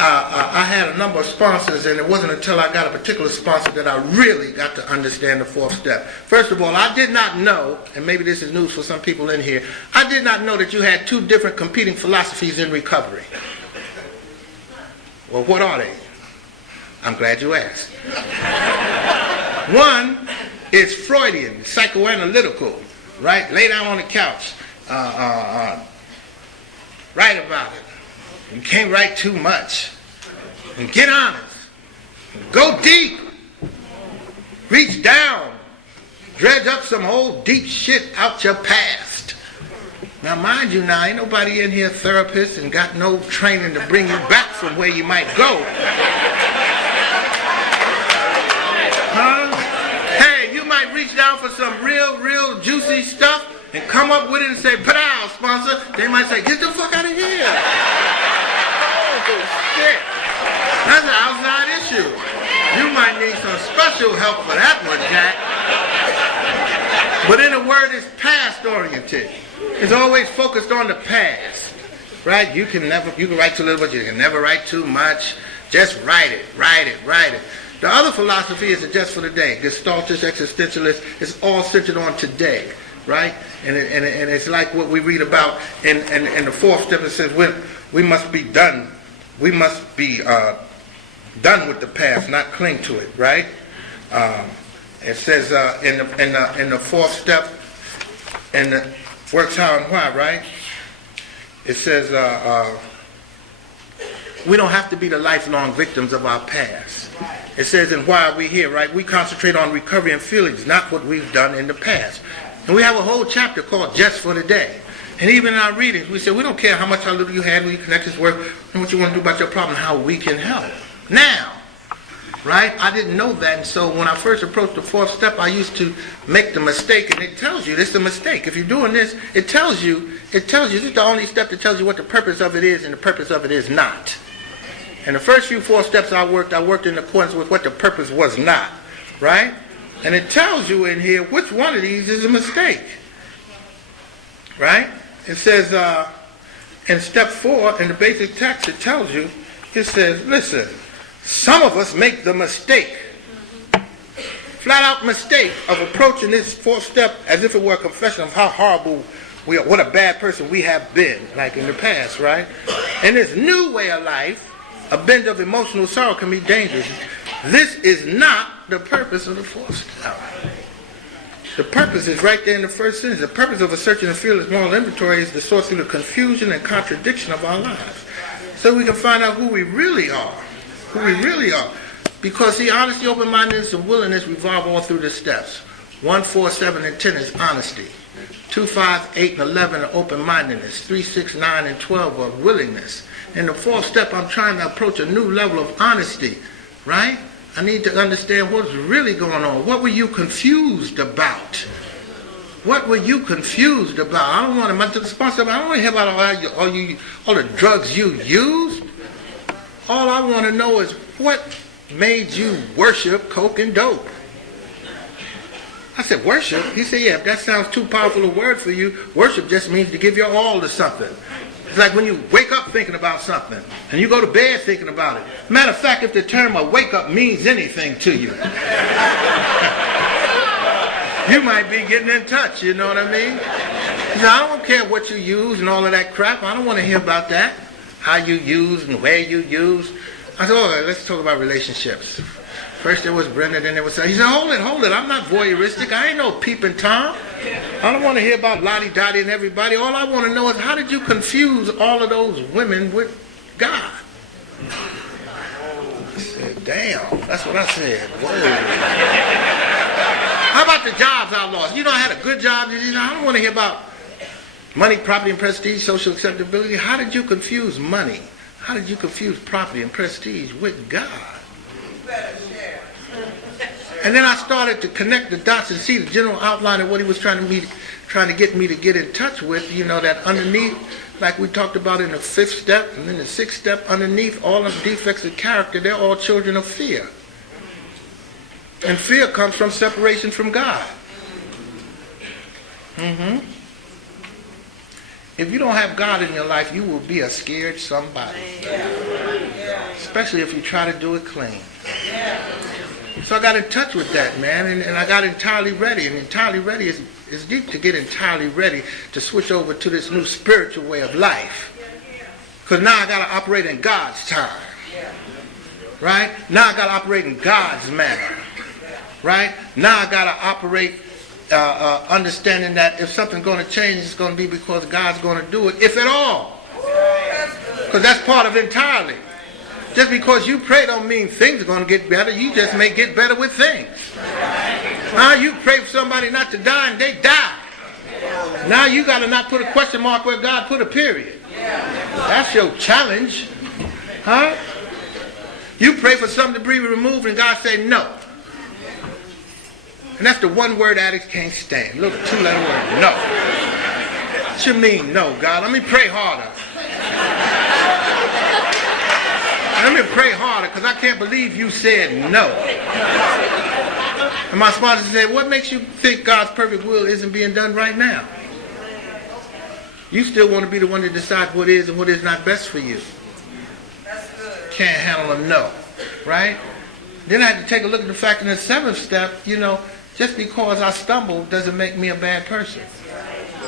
I had a number of sponsors, and it wasn't until I got a particular sponsor that I really got to understand the fourth step. First of all, I did not know, and maybe this is news for some people in here, I did not know that you had two different competing philosophies in recovery. Well, what are they? I'm glad you asked. One is Freudian, psychoanalytical, right? Lay down on the couch, write about it. You can't write too much. And get honest. Go deep. Reach down. Dredge up some old deep shit out your past. Now, mind you, now, ain't nobody in here therapist and got no training to bring you back from where you might go. Huh? Hey, you might reach down for some real juicy stuff and come up with it and say, "Pow, sponsor." They might say, "Get the fuck out of here." Shit. That's an outside issue. You might need some special help for that one, Jack. But in a word, it's past oriented. It's always focused on the past. Right? You can write too little, but you can never write too much. Just write it. The other philosophy is just for the day. Gestaltist, existentialist, it's all centered on today. Right? And it's like what we read about in the fourth step. It says we must be done. We must be done with the past, not cling to it, right? It says in the fourth step, in the works how and why, right? It says we don't have to be the lifelong victims of our past. It says in why are we here, right? We concentrate on recovery and feelings, not what we've done in the past. And we have a whole chapter called Just for the Day. And even in our readings, we say, we don't care how much, how little you had when you connect this work, and what you want to do about your problem, how we can help. Now, right? I didn't know that, and so when I first approached the fourth step, I used to make the mistake, and it tells you this is a mistake. If you're doing this, it tells you, this is the only step that tells you what the purpose of it is and the purpose of it is not. And the first few four steps I worked in accordance with what the purpose was not, right? And it tells you in here which one of these is a mistake, right? It says in step 4, in the basic text, it tells you, it says, listen, some of us make the mistake, flat out mistake of approaching this fourth step as if it were a confession of how horrible we are, what a bad person we have been, like in the past, right? In this new way of life, a binge of emotional sorrow can be dangerous. This is not the purpose of the fourth step. The purpose is right there in the first sentence. The purpose of a searching and fearless moral inventory is to sort through the confusion and contradiction of our lives, so we can find out who we really are. Because see, honesty, open-mindedness, and willingness revolve all through the steps. 1, 4, 7, and 10 is honesty. 2, 5, 8, and 11 are open-mindedness. 3, 6, 9, and 12 are willingness. In the fourth step, I'm trying to approach a new level of honesty, right? I need to understand what's really going on. What were you confused about? What were you confused about? I don't want to hear about all the drugs you used. All I want to know is what made you worship coke and dope. I said, worship? He said, yeah, if that sounds too powerful a word for you, worship just means to give your all to something. It's like when you wake up thinking about something, and you go to bed thinking about it. Matter of fact, if the term wake up means anything to you, you might be getting in touch, you know what I mean? He said, I don't care what you use and all of that crap. I don't want to hear about that. How you use and where you use. I said, oh, let's talk about relationships. First there was Brenda, then there was... He said, hold it. I'm not voyeuristic. I ain't no peeping Tom. I don't want to hear about Lottie Dottie and everybody. All I want to know is how did you confuse all of those women with God? I said, damn. That's what I said. Whoa. How about the jobs I lost? You know, I had a good job. I don't want to hear about money, property, and prestige, social acceptability. How did you confuse money? How did you confuse property and prestige with God? And then I started to connect the dots and see the general outline of what he was trying to get me to get in touch with, you know, that underneath, like we talked about in the fifth step, and then the sixth step, underneath all of the defects of character, they're all children of fear. And fear comes from separation from God. If you don't have God in your life, you will be a scared somebody. especially if you try to do it clean. So I got in touch with that, man, and I got entirely ready. And entirely ready is deep to get entirely ready to switch over to this new spiritual way of life. Because now I got to operate in God's time. Right? Now I got to operate in God's manner. Right? Now I got to operate understanding that if something's going to change, it's going to be because God's going to do it, if at all. Because that's part of entirely. Just because you pray don't mean things are going to get better. You just may get better with things. Now you pray for somebody not to die and they die. Now you got to not put a question mark where God put a period. That's your challenge. Huh? You pray for something to be removed and God say no. And that's the one word addicts can't stand. Little two-letter word, no. What you mean no, God? Let me pray harder. Let me pray harder because I can't believe you said no. And my sponsor said, what makes you think God's perfect will isn't being done right now? You still want to be the one to decide what is and what is not best for you. Can't handle a no, right? Then I had to take a look at the fact in the seventh step, just because I stumble doesn't make me a bad person.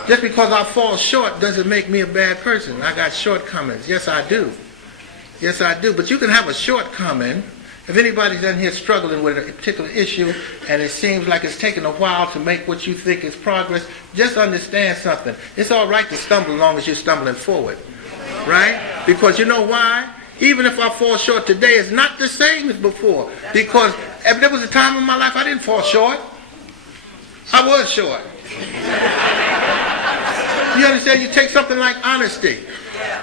Just because I fall short doesn't make me a bad person. I got shortcomings. Yes, I do. Yes, I do. But you can have a shortcoming. If anybody's in here struggling with a particular issue and it seems like it's taking a while to make what you think is progress, just understand something. It's all right to stumble as long as you're stumbling forward. Right? Because you know why? Even if I fall short today, it's not the same as before. Because if there was a time in my life I didn't fall short. I was short. You understand? You take something like honesty.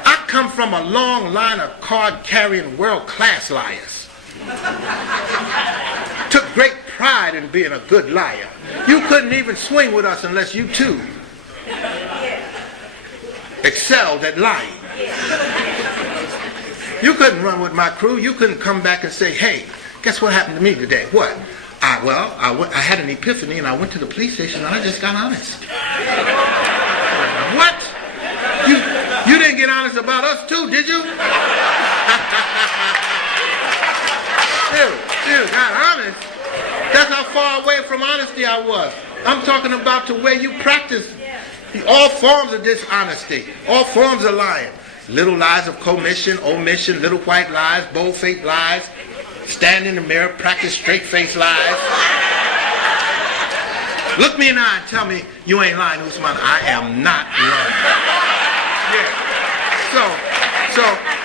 I come from a long line of card-carrying world-class liars. Took great pride in being a good liar. You couldn't even swing with us unless you too excelled at lying. You couldn't run with my crew. You couldn't come back and say, hey, guess what happened to me today? What? I had an epiphany and I went to the police station and I just got honest. What? You didn't get honest about us too, did you? Dude, got honest. That's how far away from honesty I was. I'm talking about to where you practice all forms of dishonesty, all forms of lying. Little lies of commission, omission, little white lies, bold-faced lies. Stand in the mirror, practice straight-faced lies. Look me in the eye and tell me you ain't lying, Ousmane. I am not lying. Yeah.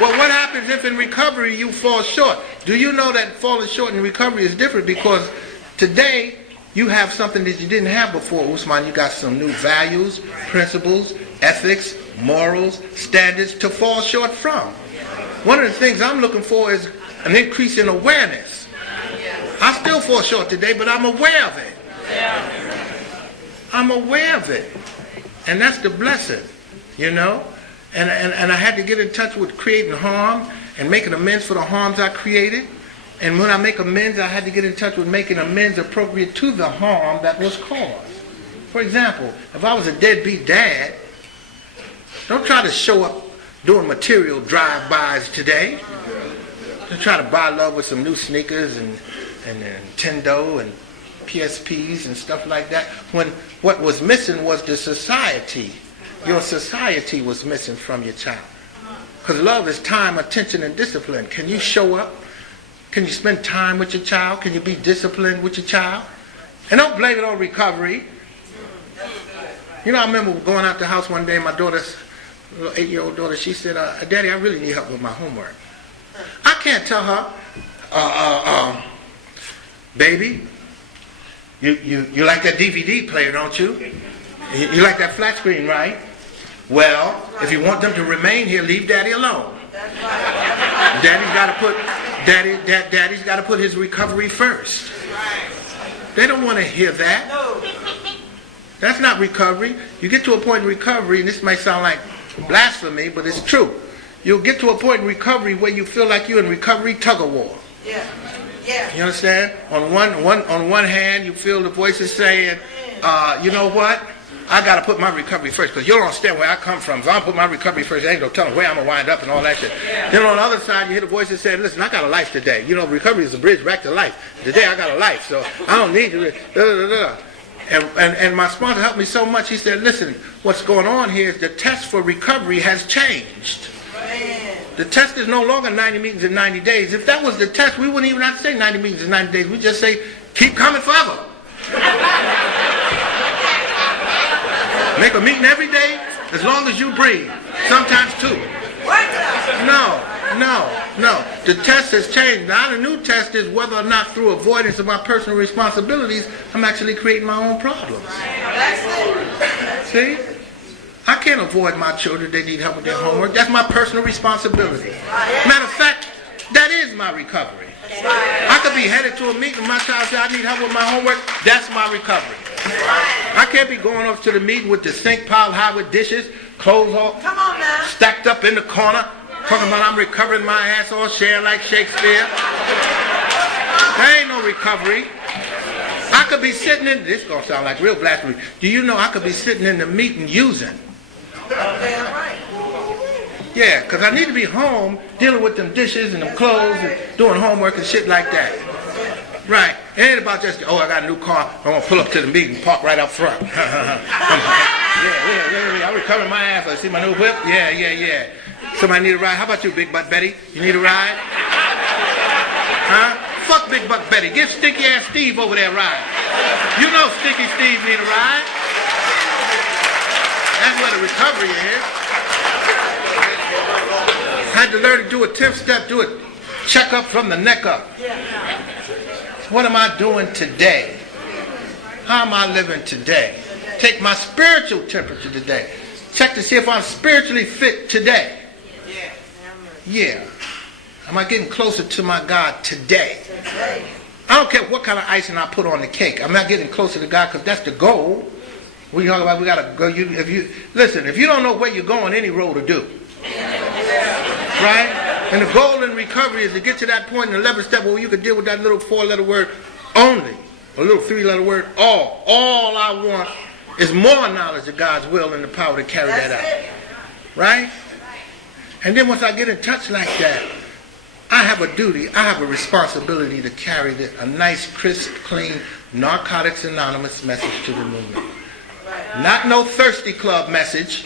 Well, what happens if in recovery you fall short? Do you know that falling short in recovery is different? Because today you have something that you didn't have before, Ousmane. You got some new values, principles, ethics, morals, standards to fall short from. One of the things I'm looking for is an increase in awareness. I still fall short today, but I'm aware of it. I'm aware of it. And that's the blessing, And I had to get in touch with creating harm and making amends for the harms I created. And when I make amends, I had to get in touch with making amends appropriate to the harm that was caused. For example, if I was a deadbeat dad, don't try to show up doing material drive-bys today. Don't try to buy love with some new sneakers and Nintendo and PSPs and stuff like that. When what was missing was the society. Your society was missing from your child. Because love is time, attention, and discipline. Can you show up? Can you spend time with your child? Can you be disciplined with your child? And don't blame it on recovery. I remember going out the house one day, my daughter's little 8-year-old daughter, she said, Daddy, I really need help with my homework. I can't tell her, baby, you like that DVD player, don't you? You like that flat screen, right? Well, if you want them to remain here, leave Daddy alone. Daddy's got to put his recovery first. They don't want to hear that. That's not recovery. You get to a point in recovery, and this may sound like blasphemy, but it's true. You'll get to a point in recovery where you feel like you're in recovery tug-of-war. You understand? On one hand, you feel the voices saying, you know what? I got to put my recovery first, because you don't understand where I come from. If I don't put my recovery first, I ain't going to tell them where I'm going to wind up and all that shit. Then on the other side, you hear the voice that said, listen, I got a life today. You know, recovery is a bridge back to life. Today I got a life, so I don't need to... And my sponsor helped me so much. He said, listen, what's going on here is the test for recovery has changed. The test is no longer 90 meetings in 90 days. If that was the test, we wouldn't even have to say 90 meetings in 90 days. We'd just say, keep coming forever. Make a meeting every day as long as you breathe. Sometimes two. No. The test has changed. Now the new test is whether or not through avoidance of my personal responsibilities, I'm actually creating my own problems. See? I can't avoid my children. They need help with their homework. That's my personal responsibility. Matter of fact, that is my recovery. I could be headed to a meeting and my child says, I need help with my homework. That's my recovery. I can't be going off to the meeting with the sink piled high with dishes, clothes all stacked up in the corner, talking about I'm recovering my ass all share like Shakespeare. There ain't no recovery. I could be sitting in, this is going to sound like real blasphemy. Do you know I could be sitting in the meeting using? Yeah, because I need to be home dealing with them dishes and them clothes and doing homework and shit like that. Right. It ain't about just, oh, I got a new car. I'm going to pull up to the meeting and park right up front. Yeah. I'm recovering my ass. I see my new whip. Yeah. Somebody need a ride? How about you, Big Butt Betty? You need a ride? Huh? Fuck Big Butt Betty. Give Stinky Ass Steve over there a ride. You know Stinky Steve need a ride. That's where the recovery is. I had to learn to do a 10th step, do a checkup from the neck up. What am I doing today? How am I living today? Take my spiritual temperature today. Check to see if I'm spiritually fit today. Yeah. Am I getting closer to my God today? I don't care what kind of icing I put on the cake. I'm not getting closer to God because that's the goal. We talk about we gotta go. Listen, if you don't know where you're going, any road will do. Right? And the goal in recovery is to get to that point in the 11th step where you can deal with that little 4-letter word only, a little 3-letter word all. All I want is more knowledge of God's will and the power to carry that out. Right? And then once I get in touch like that, I have a duty, I have a responsibility to carry a nice, crisp, clean, Narcotics Anonymous message to the movement. Not no thirsty club message.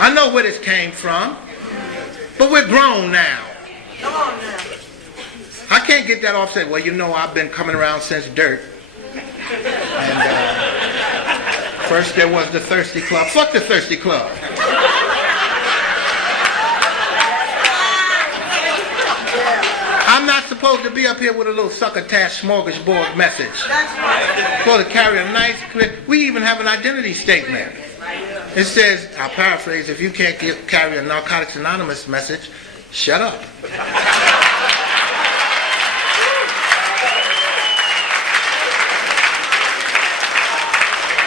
I know where this came from, but we're grown now. Come on now. I can't get that offset. Well, you know, I've been coming around since dirt. And first there was the thirsty club. Fuck the thirsty club. I'm not supposed to be up here with a little succotash smorgasbord message. That's right. Supposed to carry a nice, clear. We even have an identity statement. It says, I'll paraphrase, if you can't carry a Narcotics Anonymous message, shut up.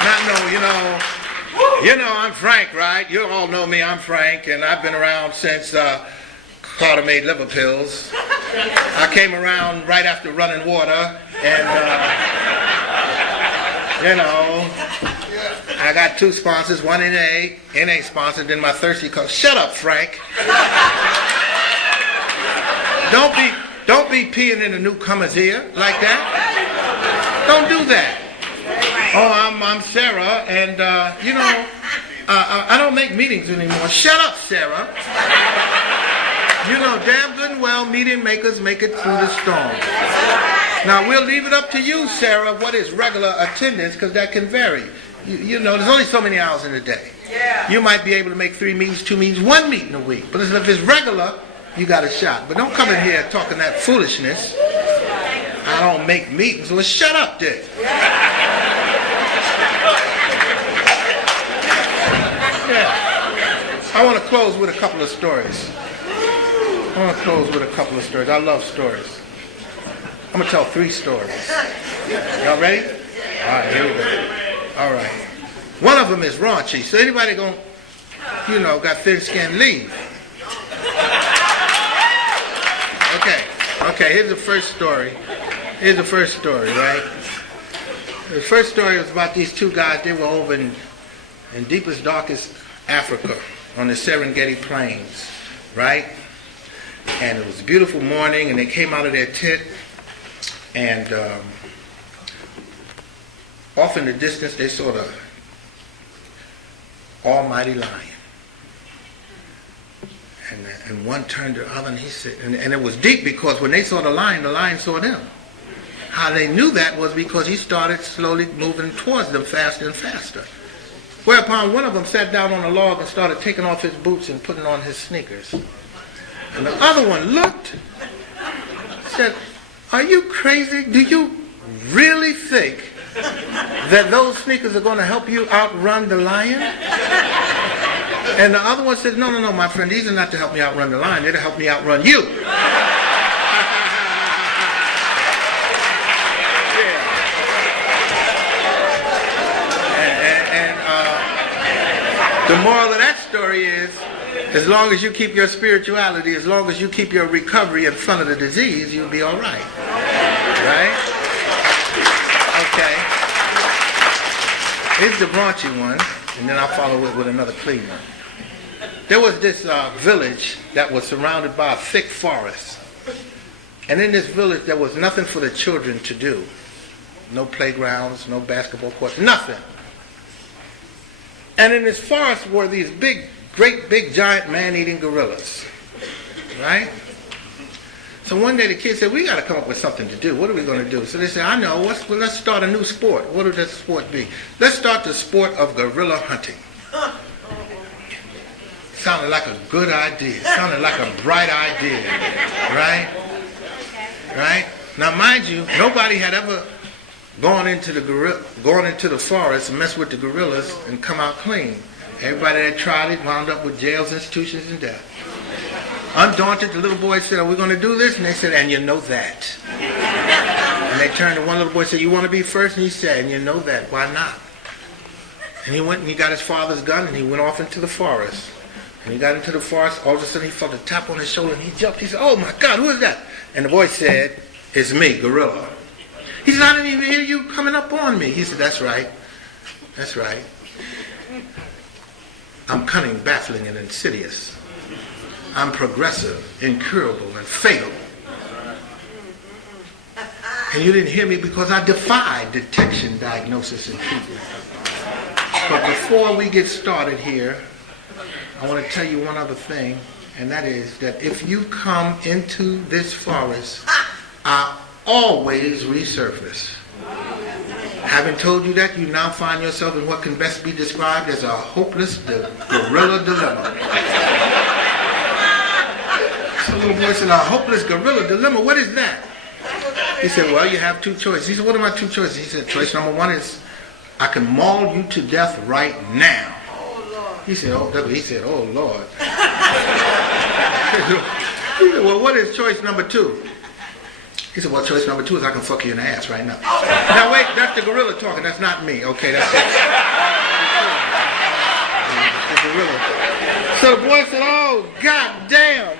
Not no, you know, I'm Frank, right? You all know me, I'm Frank, and I've been around since Carter made liver pills. I came around right after running water, and, I got 2 sponsors, one NA sponsor, then my thirsty cup. Shut up, Frank. Don't be peeing in the newcomer's ear like that. Don't do that. Oh, I'm Sarah, and I don't make meetings anymore. Shut up, Sarah. You know damn good and well meeting makers make it through the storm. Now we'll leave it up to you, Sarah, what is regular attendance, because that can vary. You know, there's only so many hours in a day. Yeah. You might be able to make 3 meetings, 2 meetings, 1 meeting a week. But listen, if it's regular, you got a shot. But don't come in here talking that foolishness. I don't make meetings. Well, shut up, Dick. Yeah. I want to close with a couple of stories. I love stories. I'm going to tell 3 stories. Y'all ready? All right, here we go. All right. One of them is raunchy. So anybody got thin skin, leave. Okay, here's the first story. Right? The first story was about these two guys. They were over in deepest, darkest Africa on the Serengeti Plains, right? And it was a beautiful morning, and they came out of their tent, and off in the distance they saw the almighty lion. And one turned to the other, and he said, and it was deep, because when they saw the lion saw them. How they knew that was because he started slowly moving towards them faster and faster. Whereupon one of them sat down on a log and started taking off his boots and putting on his sneakers. And the other one looked, said, "Are you crazy? Do you really think that those sneakers are going to help you outrun the lion?" And the other one said, no, my friend, these are not to help me outrun the lion. They're to help me outrun you. The moral of that story is, as long as you keep your spirituality, as long as you keep your recovery in front of the disease, you'll be all right. Right? Okay. Here's the raunchy one, and then I'll follow it with another clean one. There was this village that was surrounded by a thick forest. And in this village, there was nothing for the children to do. No playgrounds, no basketball courts, nothing. And in this forest were these great big, giant man-eating gorillas, right? So one day the kids said, "We got to come up with something to do. What are we going to do?" So they said, "I know. Let's start a new sport. What would that sport be? Let's start the sport of gorilla hunting." Sounded like a good idea. Sounded like a bright idea, right? Right? Now, mind you, nobody had ever gone into the forest and messed with the gorillas and come out clean. Everybody that tried it wound up with jails, institutions, and death. Undaunted, the little boy said, "Are we going to do this?" And they said, "And you know that." And they turned to one little boy and said, "You want to be first?" And he said, "And you know that. Why not?" And he went and he got his father's gun and he went off into the forest. And he got into the forest. All of a sudden he felt a tap on his shoulder and he jumped. He said, "Oh my God, who is that?" And the boy said, "It's me, Gorilla." He said, "I didn't even hear you coming up on me." He said, "That's right. That's right. I'm cunning, baffling, and insidious. I'm progressive, incurable, and fatal. And you didn't hear me because I defied detection, diagnosis, and treatment." But before we get started here, I want to tell you one other thing, and that is that if you come into this forest, I always resurface. Having told you that, you now find yourself in what can best be described as a hopeless gorilla dilemma. So the little boy said, "A hopeless gorilla dilemma? What is that?" He said, "Well, you have two choices." He said, "What are my two choices?" He said, "Choice number one is I can maul you to death right now." He said, "Oh, Lord." He said, "Well, what is choice number two?" He said, "Well, choice number two is I can fuck you in the ass right now." Now wait, that's the gorilla talking. That's not me. Okay, that's it. The gorilla. So the boy said, "Oh, God damn.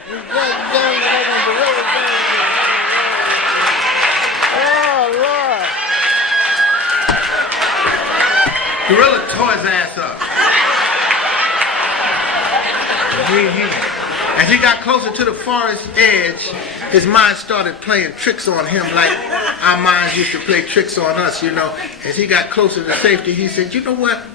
Oh, Lord." Gorilla tore his ass up. As he got closer to the forest edge, his mind started playing tricks on him like our minds used to play tricks on us, you know. As he got closer to safety, he said, "You know what?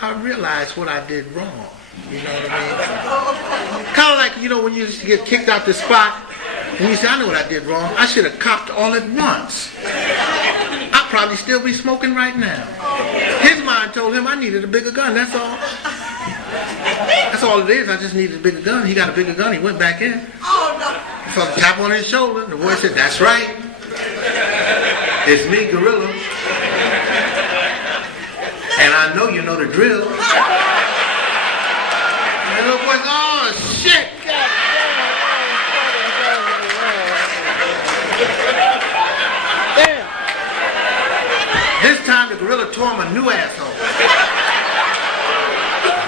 I realized what I did wrong." You know what I mean? Kind of like, you know, when you used to get kicked out the spot, and you say, "I know what I did wrong. I should have copped all at once. I'd probably still be smoking right now." His mind told him, "I needed a bigger gun, that's all. That's all it is. I just needed a bigger gun." He got a bigger gun. He went back in. He felt a tap on his shoulder. The boy said, "That's right. It's me, Gorilla. And I know you know the drill." And the little boy said, "Oh, shit. God damn." This time the gorilla tore him a new asshole.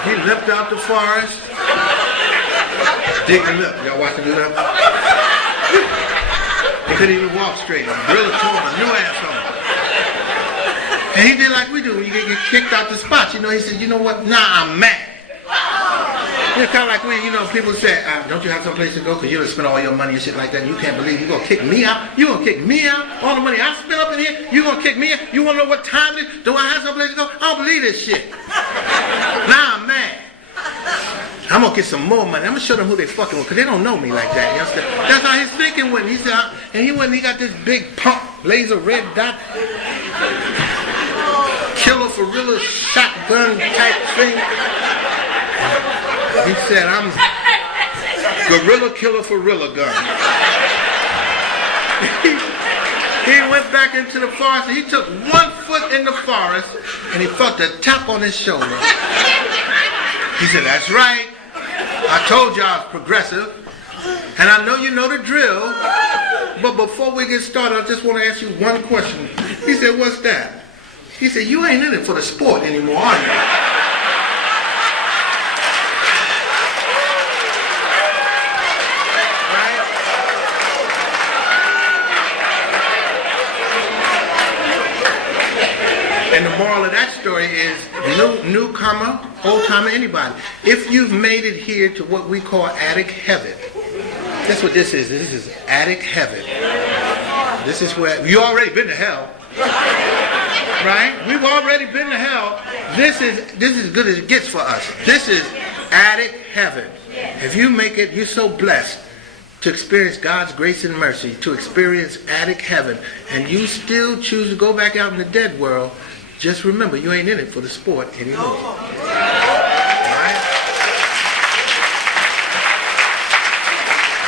He limped out the forest. Dig the lip. Y'all watching the lip? He couldn't even walk straight. The gorilla tore him a new asshole. And he did like we do when you get kicked out the spot. You know, he said, you know what? Nah, I'm mad. You know, kind of like we, you know, people say, don't you have some place to go? Because you done spend all your money and shit like that. And you can't believe you're going to kick me out. You're going to kick me out. All the money I spent up in here, you're going to kick me out. You want to know what time it is? Do I have some place to go? I don't believe this shit. Now I'm mad. I'm going to get some more money. I'm going to show them who they fucking with because they don't know me like that. You understand? That's how his thinking went. He said, and he went and he got this big pump, laser red dot, killer for real shotgun type thing. He said, I'm gorilla killer for real gun. He went back into the forest and he took 1 foot in the forest and he felt a tap on his shoulder. He said, that's right. I told you I was progressive. And I know you know the drill. But before we get started, I just want to ask you one question. He said, what's that? He said, you ain't in it for the sport anymore, are you? And the moral of that story is newcomer, old-timer, anybody. If you've made it here to what we call addict heaven, that's what this is. This is addict heaven. This is where you already been to hell, right? We've already been to hell. This is as good as it gets for us. This is addict heaven. If you make it, you're so blessed to experience God's grace and mercy, to experience addict heaven, and you still choose to go back out in the dead world. Just remember, you ain't in it for the sport anymore.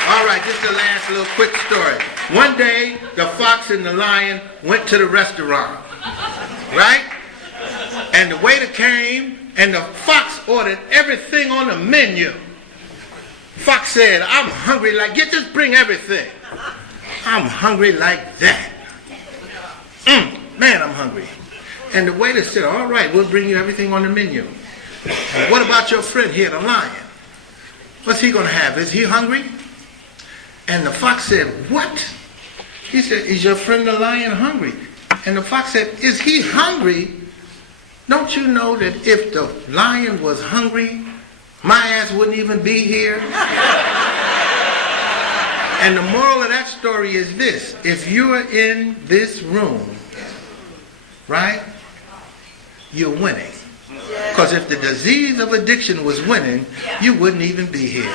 All right, just the last little quick story. One day, the fox and the lion went to the restaurant, right? And the waiter came, and the fox ordered everything on the menu. Fox said, I'm hungry like, just bring everything. I'm hungry like that. Man, I'm hungry. And the waiter said, all right, we'll bring you everything on the menu. And what about your friend here, the lion? What's he going to have? Is he hungry? And the fox said, what? He said, is your friend the lion hungry? And the fox said, is he hungry? Don't you know that if the lion was hungry, my ass wouldn't even be here? And the moral of that story is this. If you're in this room, right, you're winning. Because if the disease of addiction was winning, you wouldn't even be here.